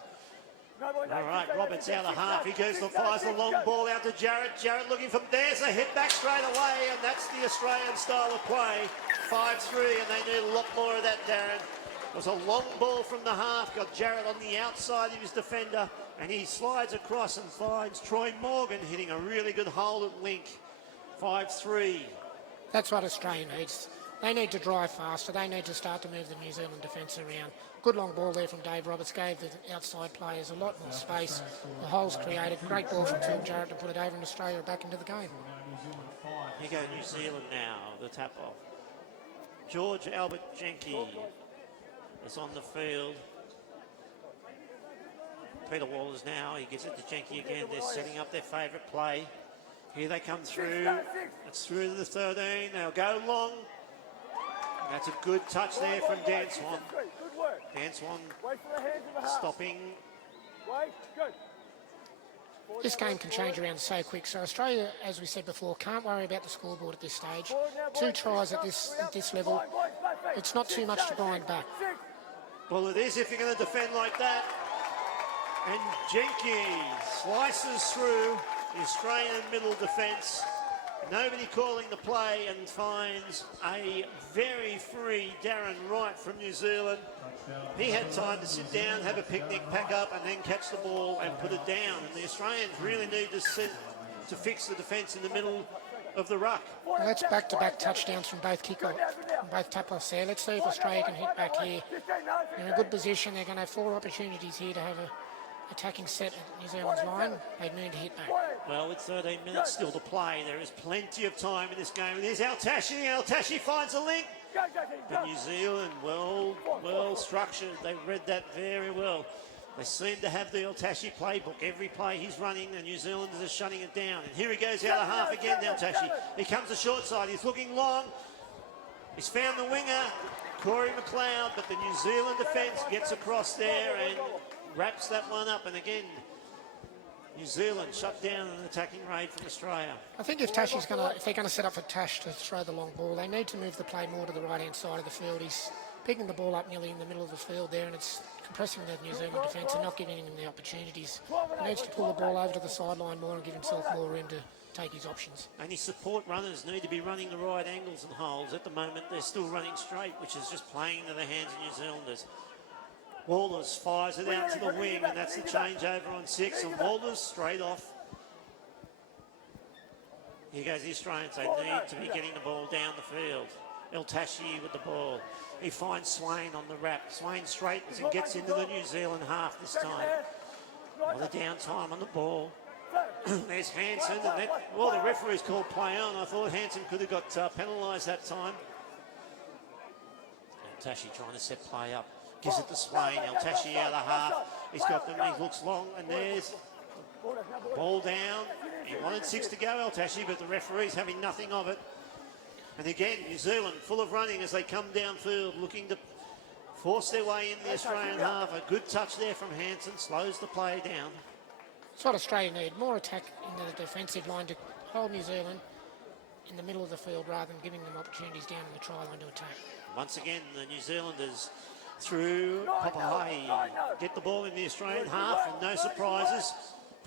All right, Roberts out of half. He fires the long ball out to Jarrett. Jarrett looking for, there's a hit back straight away, and that's the Australian style of play. 5-3, and they need a lot more of that, Darren. It was a long ball from the half, got Jarrett on the outside of his defender, and he slides across and finds Troy Morgan hitting a really good hold at link. 5-3. That's what Australia needs. They need to drive faster. They need to start to move the New Zealand defence around. Good long ball there from Dave Roberts. Gave the outside players a lot more space. The holes created. Great ball from Phil Jarrett to put it over in Australia back into the game. Here go New Zealand now, the tap off. George Albert Jenke is on the field. Peter Walters now, he gives it to Jenke again. They're setting up their favourite play. Here they come through. It's through to the 13. They'll go long. That's a good touch there from Dan Swan. Dan Swan stopping. This game can change around so quick. So Australia, as we said before, can't worry about the scoreboard at this stage. 2 tries at this level. It's not too much to grind back. Well, it is if you're going to defend like that. And Jenke slices through the Australian middle defence. Nobody calling the play, and finds a very free Darren Wright from New Zealand. He had time to sit down, have a picnic, pack up, and then catch the ball and put it down. And the Australians really need to fix the defence in the middle of the ruck. Well, that's back-to-back touchdowns from both both tap-offs there. Let's see if Australia can hit back here. They're in a good position. They're going to have 4 opportunities here to have a attacking set at New Zealand's line. They need to hit back. Well, with 13 minutes still to play, there is plenty of time in this game. And there's Al Tashi. Al Tashi finds a link. But New Zealand, well structured. They read that very well. They seem to have the Al Tashi playbook. Every play he's running, the New Zealanders are shutting it down. And here he goes out of half again, Al Tashi. He comes the short side. He's looking long. He's found the winger, Corey McLeod, but the New Zealand defence gets across there and wraps that one up. And again, New Zealand shut down an attacking raid from Australia. I think if they're going to set up for Tash to throw the long ball, they need to move the play more to the right-hand side of the field. He's picking the ball up nearly in the middle of the field there, and it's compressing the New Zealand defence and not giving him the opportunities. He needs to pull the ball over to the sideline more and give himself more room to take his options. And his support runners need to be running the right angles and holes. At the moment, they're still running straight, which is just playing into the hands of New Zealanders. Walters fires it out to the wing, and that's the changeover on 6. And Walters straight off. Here goes the Australians. They need to be getting the ball down the field. El Tashi with the ball. He finds Swain on the wrap. Swain straightens and gets into the New Zealand half this time. Well, the downtime on the ball. There's Hansen, and the referee's called play on. I thought Hansen could have got penalised that time. El Tashi trying to set play up. Gives it to Swain. El Tashi out of half. He's got them. He looks long, and there's ball down. He wanted 6 to go, El Tashi, but the referee's having nothing of it. And again, New Zealand full of running as they come downfield, looking to force their way in the Australian half. A good touch there from Hansen, slows the play down. That's what Australia need. More attack in the defensive line to hold New Zealand in the middle of the field rather than giving them opportunities down in the try line to attack. Once again, the New Zealanders through Papahai get the ball in the Australian half, and no surprises.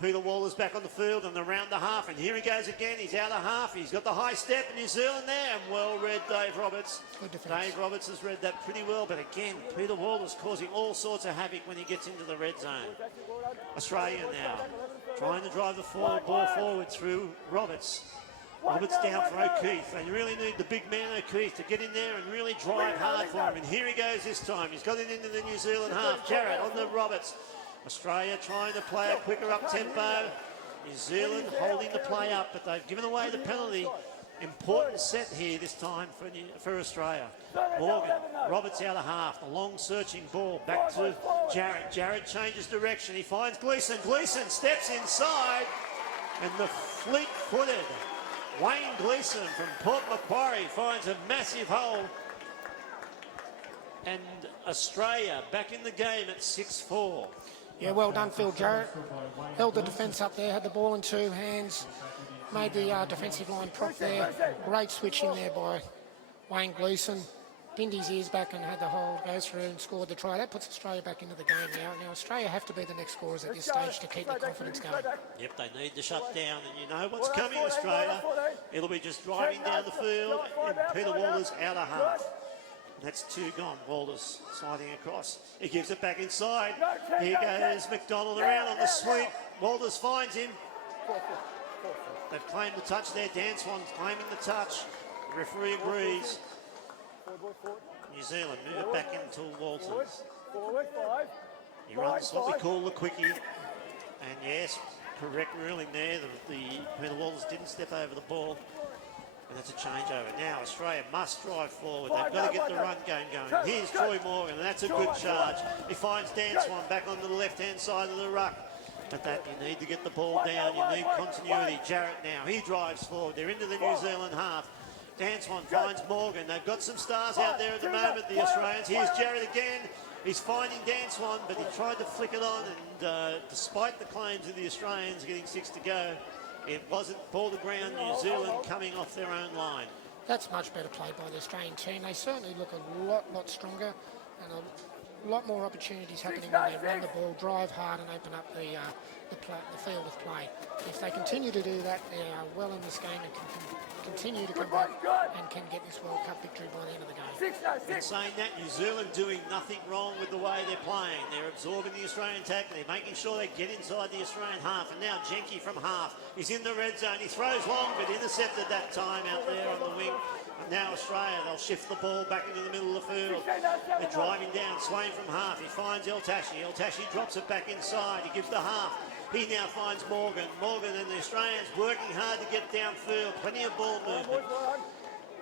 Peter Waller's back on the field and around the half, and here he goes again. He's out of half. He's got the high step in New Zealand there, and well read Dave Roberts. Good defence. Dave Roberts has read that pretty well, but again, Peter Waller's causing all sorts of havoc when he gets into the red zone. Australia now trying to drive the ball forward through Roberts. Roberts down for O'Keefe. They really need the big man O'Keefe to get in there and really drive hard for him. And here he goes this time. He's got it into the New Zealand half. Jarrett on the Roberts. Australia trying to play a quicker up tempo. New Zealand holding the play up, but they've given away the penalty. Important set here this time for Australia. Morgan, Roberts out of half. The long searching ball back to Jarrett. Jarrett changes direction. He finds Gleeson. Gleeson steps inside, and the fleet-footed Wayne Gleeson from Port Macquarie finds a massive hole. And Australia back in the game at 6-4. Yeah, well done, Phil Jarrett. Held the defence up there, had the ball in two hands, made the defensive line prop there. Great switch in there by Wayne Gleeson. Pinned his ears back and had the hole go through and scored the try. That puts Australia back into the game now. Now, Australia have to be the next scorers at this stage to keep the confidence going. Yep, they need to shut down, and you know what's coming, Australia. It'll be just driving down the field, and Peter Waller's out of half. That's two gone. Walters sliding across. He gives it back inside. Here goes McDonald around on the sweep. Walters finds him. They've claimed the touch there. Dan Swan's claiming the touch. The referee agrees. New Zealand move it back into Walters. He runs what we call the quickie. And yes, correct ruling there. Peter Walters didn't step over the ball. And that's a changeover. Now Australia must drive forward. They've got to get the run game going. Here's Troy Morgan, and that's a good charge. He finds Dan Swan back onto the left-hand side of the ruck. But that you need to get the ball down. You need continuity. Jarrett now, he drives forward. They're into the New Zealand half. Dan Swan finds Morgan. They've got some stars out there at the moment, the Australians. Here's Jarrett again. He's finding Dan Swan, but he tried to flick it on, and despite the claims of the Australians getting 6 to go, it wasn't ball to ground. New Zealand coming off their own line. That's much better play by the Australian team. They certainly look a lot stronger, and a lot more opportunities happening when they run the ball, drive hard, and open up the field of play. If they continue to do that, they are well in this game and can continue to come back and can get this World Cup victory by the end of the game. In saying that, New Zealand doing nothing wrong with the way they're playing. They're absorbing the Australian attack. They're making sure they get inside the Australian half. And now Jenke from half. He's in the red zone. He throws long, but intercepted that time out there on the wing. And now Australia, they'll shift the ball back into the middle of the field. They're driving down. Swain from half. He finds El Tashi. El Tashi drops it back inside. He gives the half. He now finds Morgan. Morgan and the Australians working hard to get downfield. Plenty of ball movement.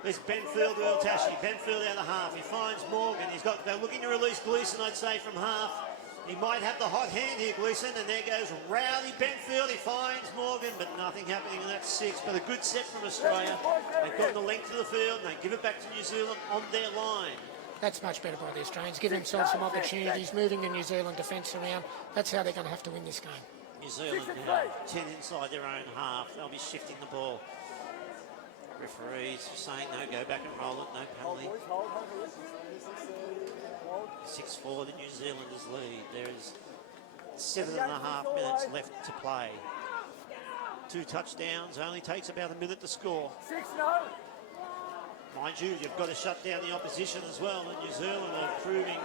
There's Benfield to El Tashi. Benfield out of half. He finds Morgan. They're looking to release Gleeson, I'd say, from half. He might have the hot hand here, Gleeson, and there goes Rowley Benfield. He finds Morgan, but nothing happening, and that's 6. But a good set from Australia. They've got the length of the field, and they give it back to New Zealand on their line. That's much better by the Australians. Give themselves some opportunities, moving the New Zealand defence around. That's how they're going to have to win this game. New Zealand now, 10 inside their own half. They'll be shifting the ball. Referees saying no, go back and roll it, no penalty. 6-4, the New Zealanders lead. There is 7.5 minutes left to play. 2 touchdowns, only takes about a minute to score. Mind you, you've got to shut down the opposition as well, and New Zealand are proving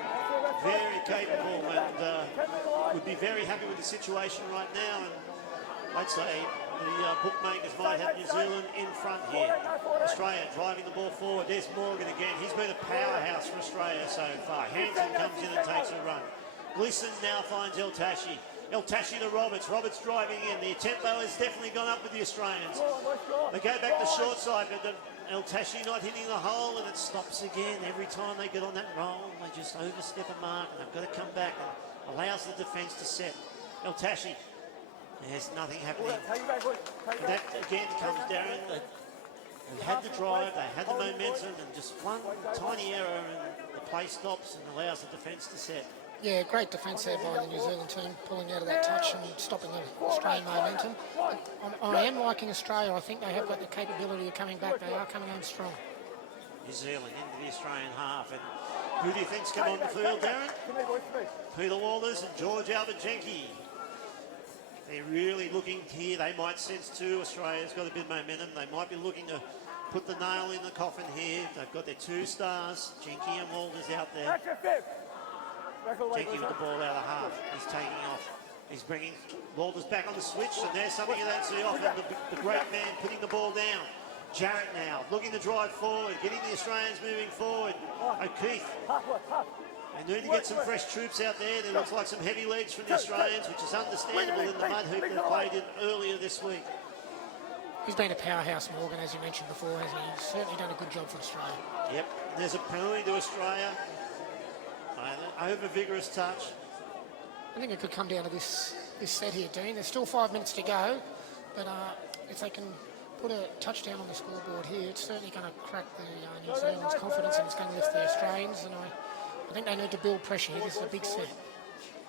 very capable and would be very happy with the situation right now. And I'd say the bookmakers might have New Zealand in front here. Australia driving the ball forward. There's Morgan again. He's been a powerhouse for Australia so far. Hanson comes in and takes a run. Gleeson now finds El Tashi. El Tashi to Roberts. Roberts driving in. The tempo has definitely gone up with the Australians. They go back to short side, but El Tashi not hitting the hole, and it stops again. Every time they get on that roll, they just overstep a mark, and they've got to come back and allows the defence to set. El Tashi, there's nothing happening. And that again comes down. They had the drive, they had the momentum, and just one tiny error, and the play stops and allows the defence to set. Yeah, great defence there by the New Zealand team, pulling out of that touch and stopping the Australian momentum. I am liking Australia. I think they have got the capability of coming back. They are coming home strong. New Zealand into the Australian half. And who do you think's come on the field, Darren? Peter Walters and George Albert Jenke. They're really looking here. They might sense too. Australia's got a bit of momentum. They might be looking to put the nail in the coffin here. They've got their 2 stars. Jenky and Walters out there. Jenky with the ball out of half. He's taking off. He's bringing Walters back on the switch, and there's something you don't see often. The great man putting the ball down. Jarrett now looking to drive forward, getting the Australians moving forward. O'Keefe. They need to get some fresh troops out there. There looks like some heavy legs from the Australians, which is understandable in the mud hoop they played in earlier this week. He's been a powerhouse, Morgan, as you mentioned before, hasn't he? He's certainly done a good job for Australia. Yep, there's a penalty to Australia. Over vigorous touch. I think it could come down to this set here, Dean. There's still 5 minutes to go, but if they can put a touchdown on the scoreboard here, it's certainly going to crack the New Zealand's confidence, and it's going to lift the Australians. And I think they need to build pressure here. This is a big set.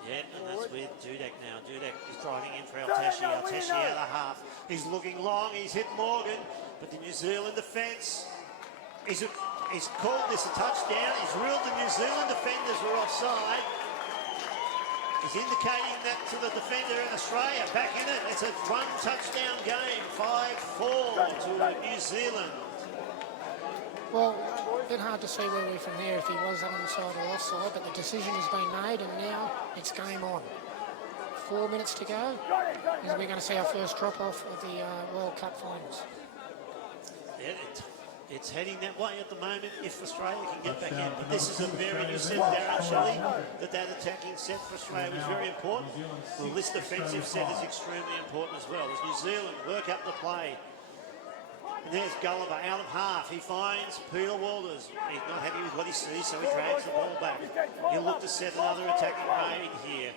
Yeah, and that's with Dudek now. Dudek is driving in for Altashi. Altashi out of half. He's looking long. He's hit Morgan, but the New Zealand defence he's called this a touchdown. He's ruled the New Zealand defenders were offside. He's indicating that to the defender in Australia. Back in it. It's a 1 touchdown game. 5-4 to New Zealand. Well, a bit hard to see where we're from there if he was onside or offside, but the decision has been made, and now it's game on. 4 minutes to go, as we're going to see our first drop-off of the World Cup finals. Yeah, it's heading that way at the moment if Australia can get back in. But this is a very good set, Darren Shelley, that attacking set for Australia was very important. Well, this defensive set is extremely important as well. As New Zealand work up the play. And there's Gulliver out of half. He finds Peter Walters. He's not happy with what he sees, so he drags the ball back. He'll look to set another attacking raid here.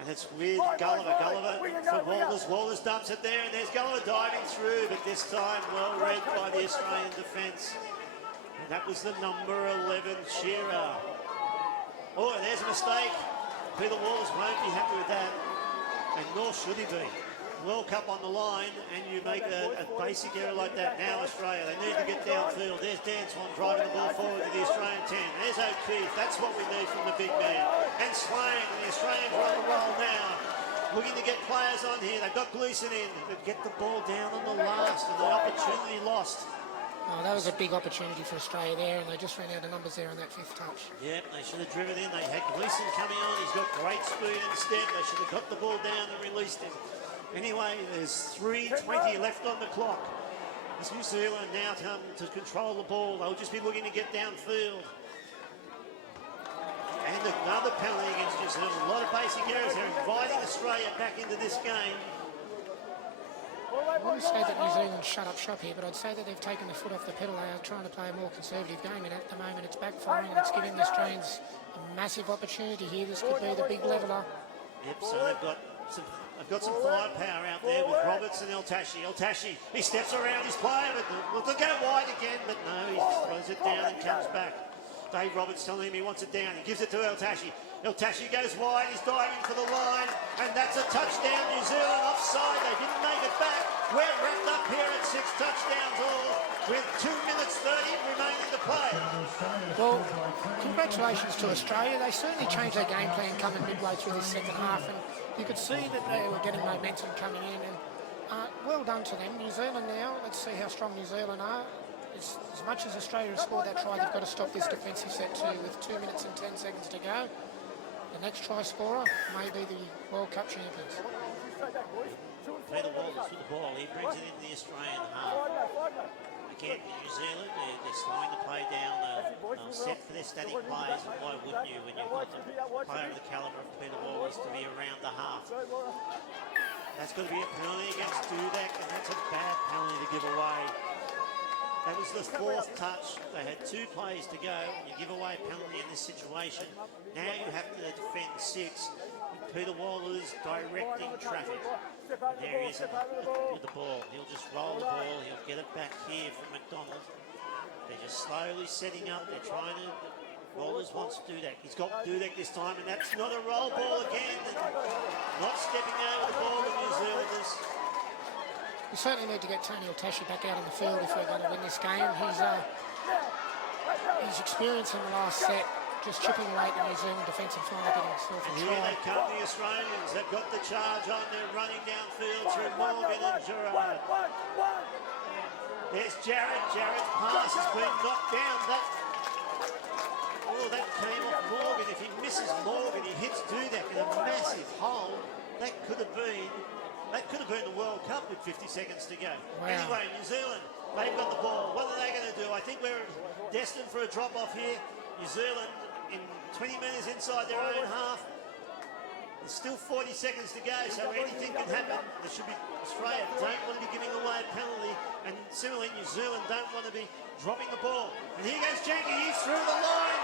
And it's with Gulliver. Gulliver for Walters. Walters dumps it there, and there's Gulliver diving through, but this time well read by the Australian defence. And that was the number 11, Shearer. Oh, and there's a mistake. Peter Walters won't be happy with that, and nor should he be. World Cup on the line, and you make a basic error like that. Now Australia, they need to get downfield. There's Dan Swan driving the ball forward to the Australian 10. There's O'Keefe. That's what we need from the big man. And Swain, and the Australians roll now. Looking to get players on here. They've got Gleeson in, but get the ball down on the last, and the opportunity lost. Oh, that was a big opportunity for Australia there, and they just ran out of numbers there on that 5th touch. Yep, they should have driven in. They had Gleeson coming on. He's got great speed and step. They should have got the ball down and released him. Anyway, there's 3:20 left on the clock. As New Zealand now come to control the ball, they'll just be looking to get downfield. And another penalty against New Zealand. A lot of basic errors. They're inviting Australia back into this game. I wouldn't say that New Zealand shut up shop here, but I'd say that they've taken the foot off the pedal. They are trying to play a more conservative game, and at the moment it's backfiring, and it's giving the Australians a massive opportunity here. This could be the big leveller. Yep, so they've got some firepower out there with Roberts and Altashi. Altashi, he steps around his player, but they'll go wide again, but no, he throws it down and comes back. Dave Roberts telling him he wants it down. He gives it to Altashi. Altashi goes wide, he's diving for the line, and that's a touchdown. New Zealand offside, they didn't make it back. We're wrapped up here at 6 touchdowns all, with 2 minutes 30 remaining to play. Well, congratulations to Australia. They certainly changed their game plan coming midway through this second half, and you could see that they were getting momentum coming in, and well done to them. New Zealand now, let's see how strong New Zealand are. As much as Australia has scored that try, they've got to stop this defensive set too, with 2 minutes and 10 seconds to go. The next try scorer may be the World Cup champions. Peter Walters with the ball. He brings it into the Australian half. Again, New Zealand, they're slowing the play down. They'll set for their static plays, and why wouldn't you when you've got the player of the calibre of Peter Walters to be around the half? That's going to be a penalty against Dudek, and that's a bad penalty to give away. That was the 4th touch. They had 2 plays to go, and you give away a penalty in this situation. Now you have to defend 6 with Peter Walters directing traffic. And there he is with the ball. He'll just roll the ball. He'll get it back here from McDonald. They're just slowly setting up. They're trying to... Walters wants Dudek. He's got Dudek this time, and that's not a roll ball again. Not stepping over the ball, the New Zealanders. We certainly need to get Tony Altashi back out on the field if we're going to win this game. His experience in the last set just chipping away at the New Zealand defence and finally getting himself a And here try. they come, the Australians. They've got the charge on. They're running downfield through Morgan and Gerard. There's Jarrett. Jarrett's pass has been knocked down. That came off Morgan. If he misses Morgan, he hits Dudek in a massive hole. That could have been the World Cup with 50 seconds to go. Wow. Anyway, New Zealand, they've got the ball. What are they going to do? I think we're destined for a drop-off here. New Zealand in 20 metres inside their own half. There's still 40 seconds to go, so anything can happen. There should be Australia don't want to be giving away a penalty, and similarly New Zealand don't want to be dropping the ball. And here goes Jenke, he's through the line.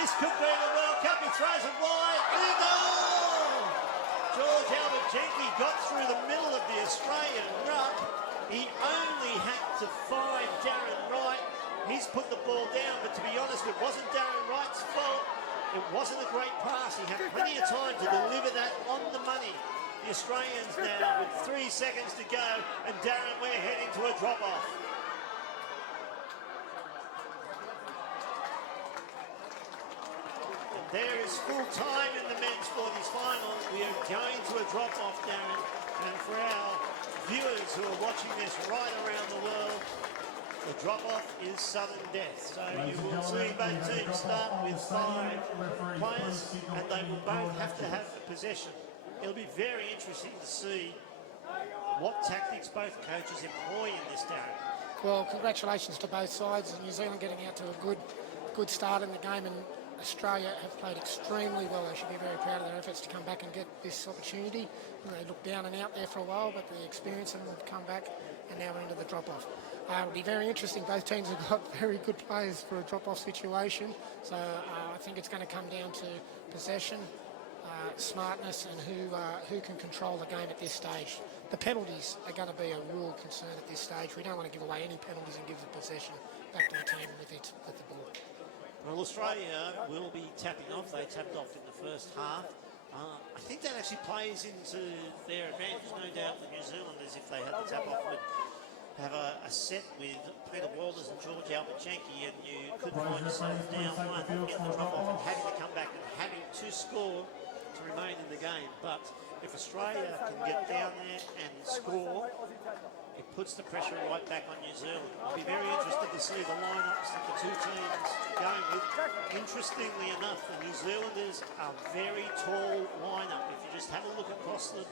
This could be the World Cup. He throws it wide. And a goal! George Albert Jenke got through the middle of the Australian ruck. He only had to find Darren Wright. He's put the ball down, but to be honest, it wasn't Darren Wright's fault. It wasn't a great pass. He had plenty of time to deliver that on the money. The Australians now with 3 seconds to go, and Darren, we're heading to a drop-off. There is full time in the men's 40s final. We are going to a drop-off, Darren. And for our viewers who are watching this right around the world, the drop-off is sudden death. So you will see both teams start with 5 players, and they will both have to have the possession. It'll be very interesting to see what tactics both coaches employ in this, Darren. Well, congratulations to both sides. New Zealand getting out to a good start in the game, and Australia have played extremely well. They should be very proud of their efforts to come back and get this opportunity. They looked down and out there for a while, but the experience and them have come back, and now we're into the drop-off. It'll be very interesting. Both teams have got very good players for a drop-off situation, so I think it's going to come down to possession, smartness, and who can control the game at this stage. The penalties are going to be a real concern at this stage. We don't want to give away any penalties and give the possession back to the team with the ball. Well, Australia will be tapping off. They tapped off in the first half. I think that actually plays into their advantage. No doubt the New Zealanders, if they had the tap off, would have a set with Peter Walters and George Albert Jenke, and you could find yourself down 1 in the drop-off and having to come back and having to score to remain in the game. But if Australia can get down there and score, it puts the pressure right back on New Zealand. I'll be very interested to see the lineups that the two teams are going with. Interestingly enough, the New Zealanders are a very tall lineup. If you just have a look across the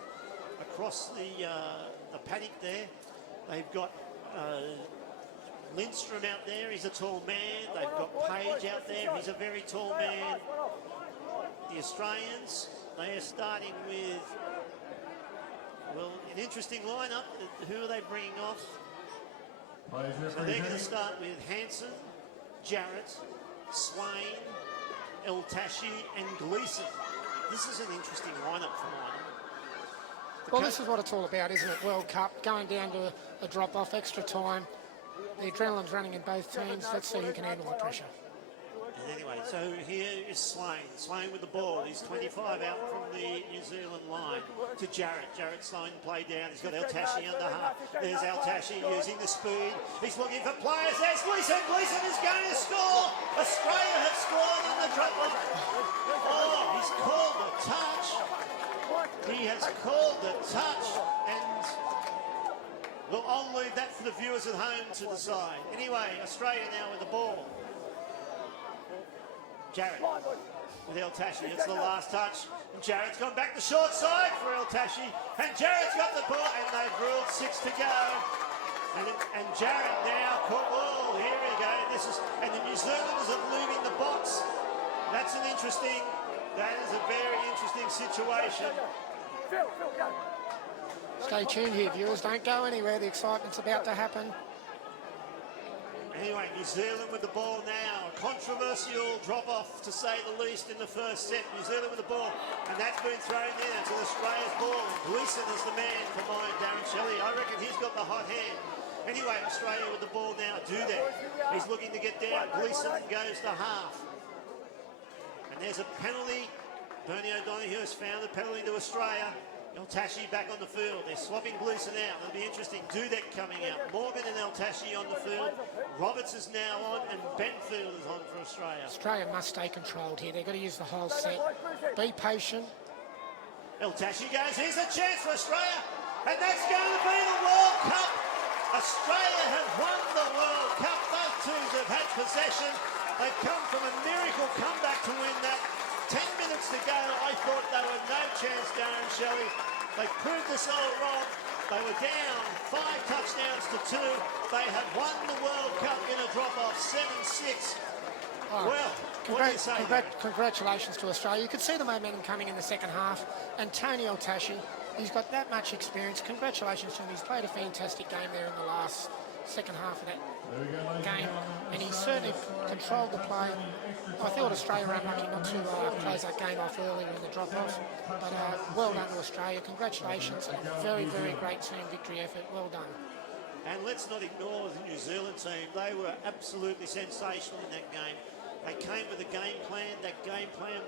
paddock there, they've got Lindstrom out there. He's a tall man. They've got Page out there. He's a very tall man. The Australians, they are starting with, well, an interesting lineup. Who are they bringing off? So they're going to start with Hansen, Jarrett, Swain, El Tashi and Gleeson. This is an interesting lineup for mine. Well, this is what it's all about, isn't it? World Cup, going down to a drop-off, extra time. The adrenaline's running in both teams. Let's see who can handle the pressure. And anyway, so here is Swain. Swain with the ball. He's 25 out from the New Zealand line to Jarrett. Jarrett slowing the play down. He's got El Tashi under half. There's El Tashi using the speed. He's looking for players. There's Gleeson. Gleeson is going to score. Australia have scored on the drop-off. Oh, he's called a touch. He has called the touch, and well, I'll leave that for the viewers at home to decide. Anyway, Australia now with the ball. Jarrett with El Tashi. It's the last touch. And Jarrett's gone back the short side for El Tashi. And Jarrett's got the ball, and they've ruled 6 to go. And Jarrett now caught. Oh, here we go. And the New Zealanders are leaving the box. That is a very interesting situation. Stay tuned here, viewers. Don't go anywhere. The excitement's about to happen. Anyway, New Zealand with the ball now. A controversial drop-off, to say the least, in the first set. New Zealand with the ball. And that's been thrown in. It's Australia's ball. And Gleeson is the man for mine, Darren Shelley. I reckon he's got the hot hand. Anyway, Australia with the ball now. Dudek. He's looking to get down. Gleeson goes to half. And there's a penalty. Bernie O'Donoghue has found a penalty to Australia. El-Tashi back on the field. They're swapping Gleeson out. It'll be interesting. Dudek coming out. Morgan and El-Tashi on the field. Roberts is now on, and Benfield is on for Australia. Australia must stay controlled here. They've got to use the whole set. Be patient. El-Tashi goes. Here's a chance for Australia, and that's going to be the World Cup. Australia have won the World Cup. Both teams have had possession. They've come from a miracle comeback to win that. 10 minutes to go, I thought they were no chance, Darren Shelley. They proved us all wrong. They were down 5 touchdowns to 2. They have won the World Cup in a drop-off, 7-6. Oh, well, what do you say? Congratulations to Australia. You could see the momentum coming in the second half. And Tony El-Tashi, he's got that much experience. Congratulations to him. He's played a fantastic game there in the last second half of that game, and he certainly controlled the play. I thought Australia were unlucky not to close that game off earlier in the drop-off, but well done to Australia. Congratulations, and a very, very great team victory effort. Well done. And let's not ignore the New Zealand team. They were absolutely sensational in that game. They came with a game plan. That game plan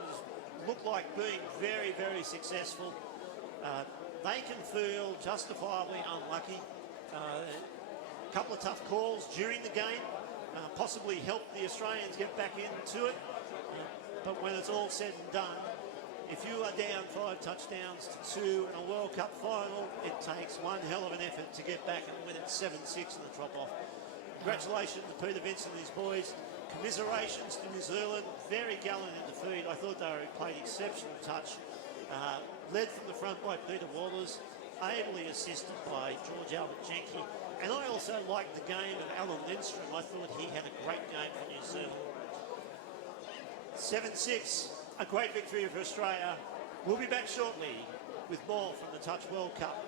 looked like being very, very successful. They can feel justifiably unlucky. A couple of tough calls during the game possibly helped the Australians get back into it. But when it's all said and done, if you are down 5 touchdowns to 2 in a World Cup final, it takes one hell of an effort to get back and win it 7-6 in the drop-off. Congratulations to Peter Vincent and his boys. Commiserations to New Zealand. Very gallant in defeat. I thought they played exceptional touch. Led from the front by Peter Waters, ably assisted by George Albert Jenke. And I also liked the game of Alan Lindstrom. I thought he had a great game for New Zealand. 7-6, a great victory for Australia. We'll be back shortly with more from the Touch World Cup.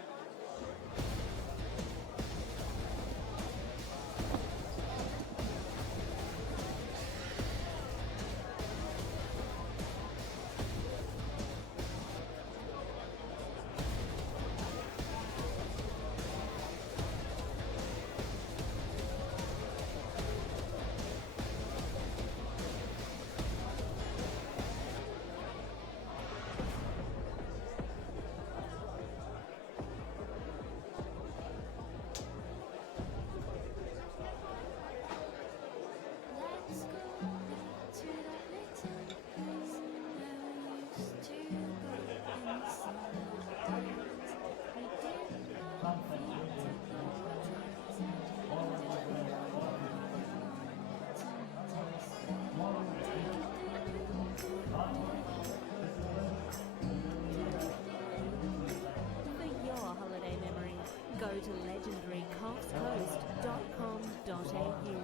Go to legendarycoffscoast.com.au.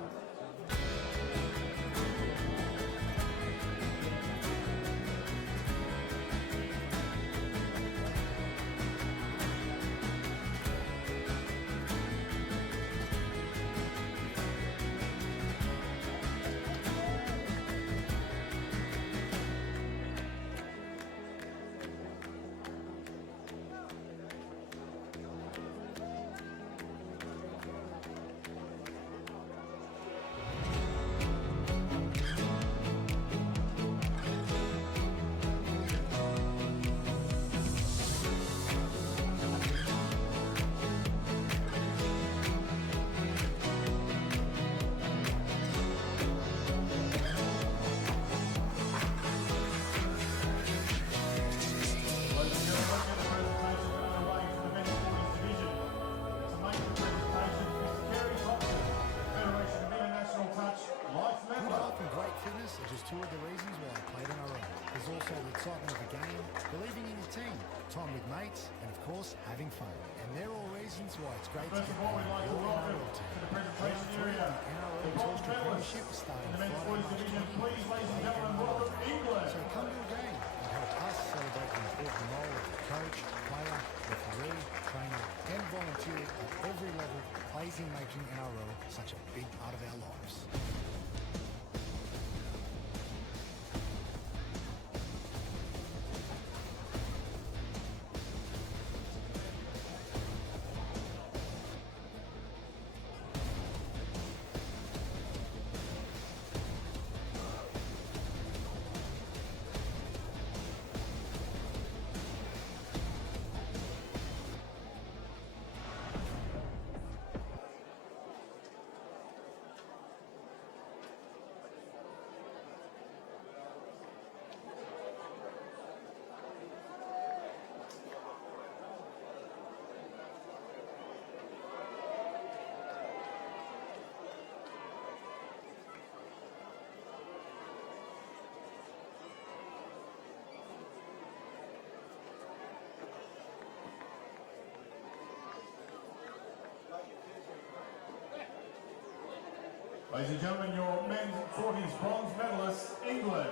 Two of the reasons why I played NRL. There's also the excitement of the game, believing in your team, time with mates, and of course, having fun. And they're all reasons why it's great to get part of your NRL team. Round 3 of the NRL Telstra Premiership is starting Friday, March 20th. So come to a game and help us celebrate the important role of the coach, player, referee, trainer, and volunteer at every level plays in making NRL such a big part of our lives. Ladies and gentlemen, your men's 40s bronze medalists, England.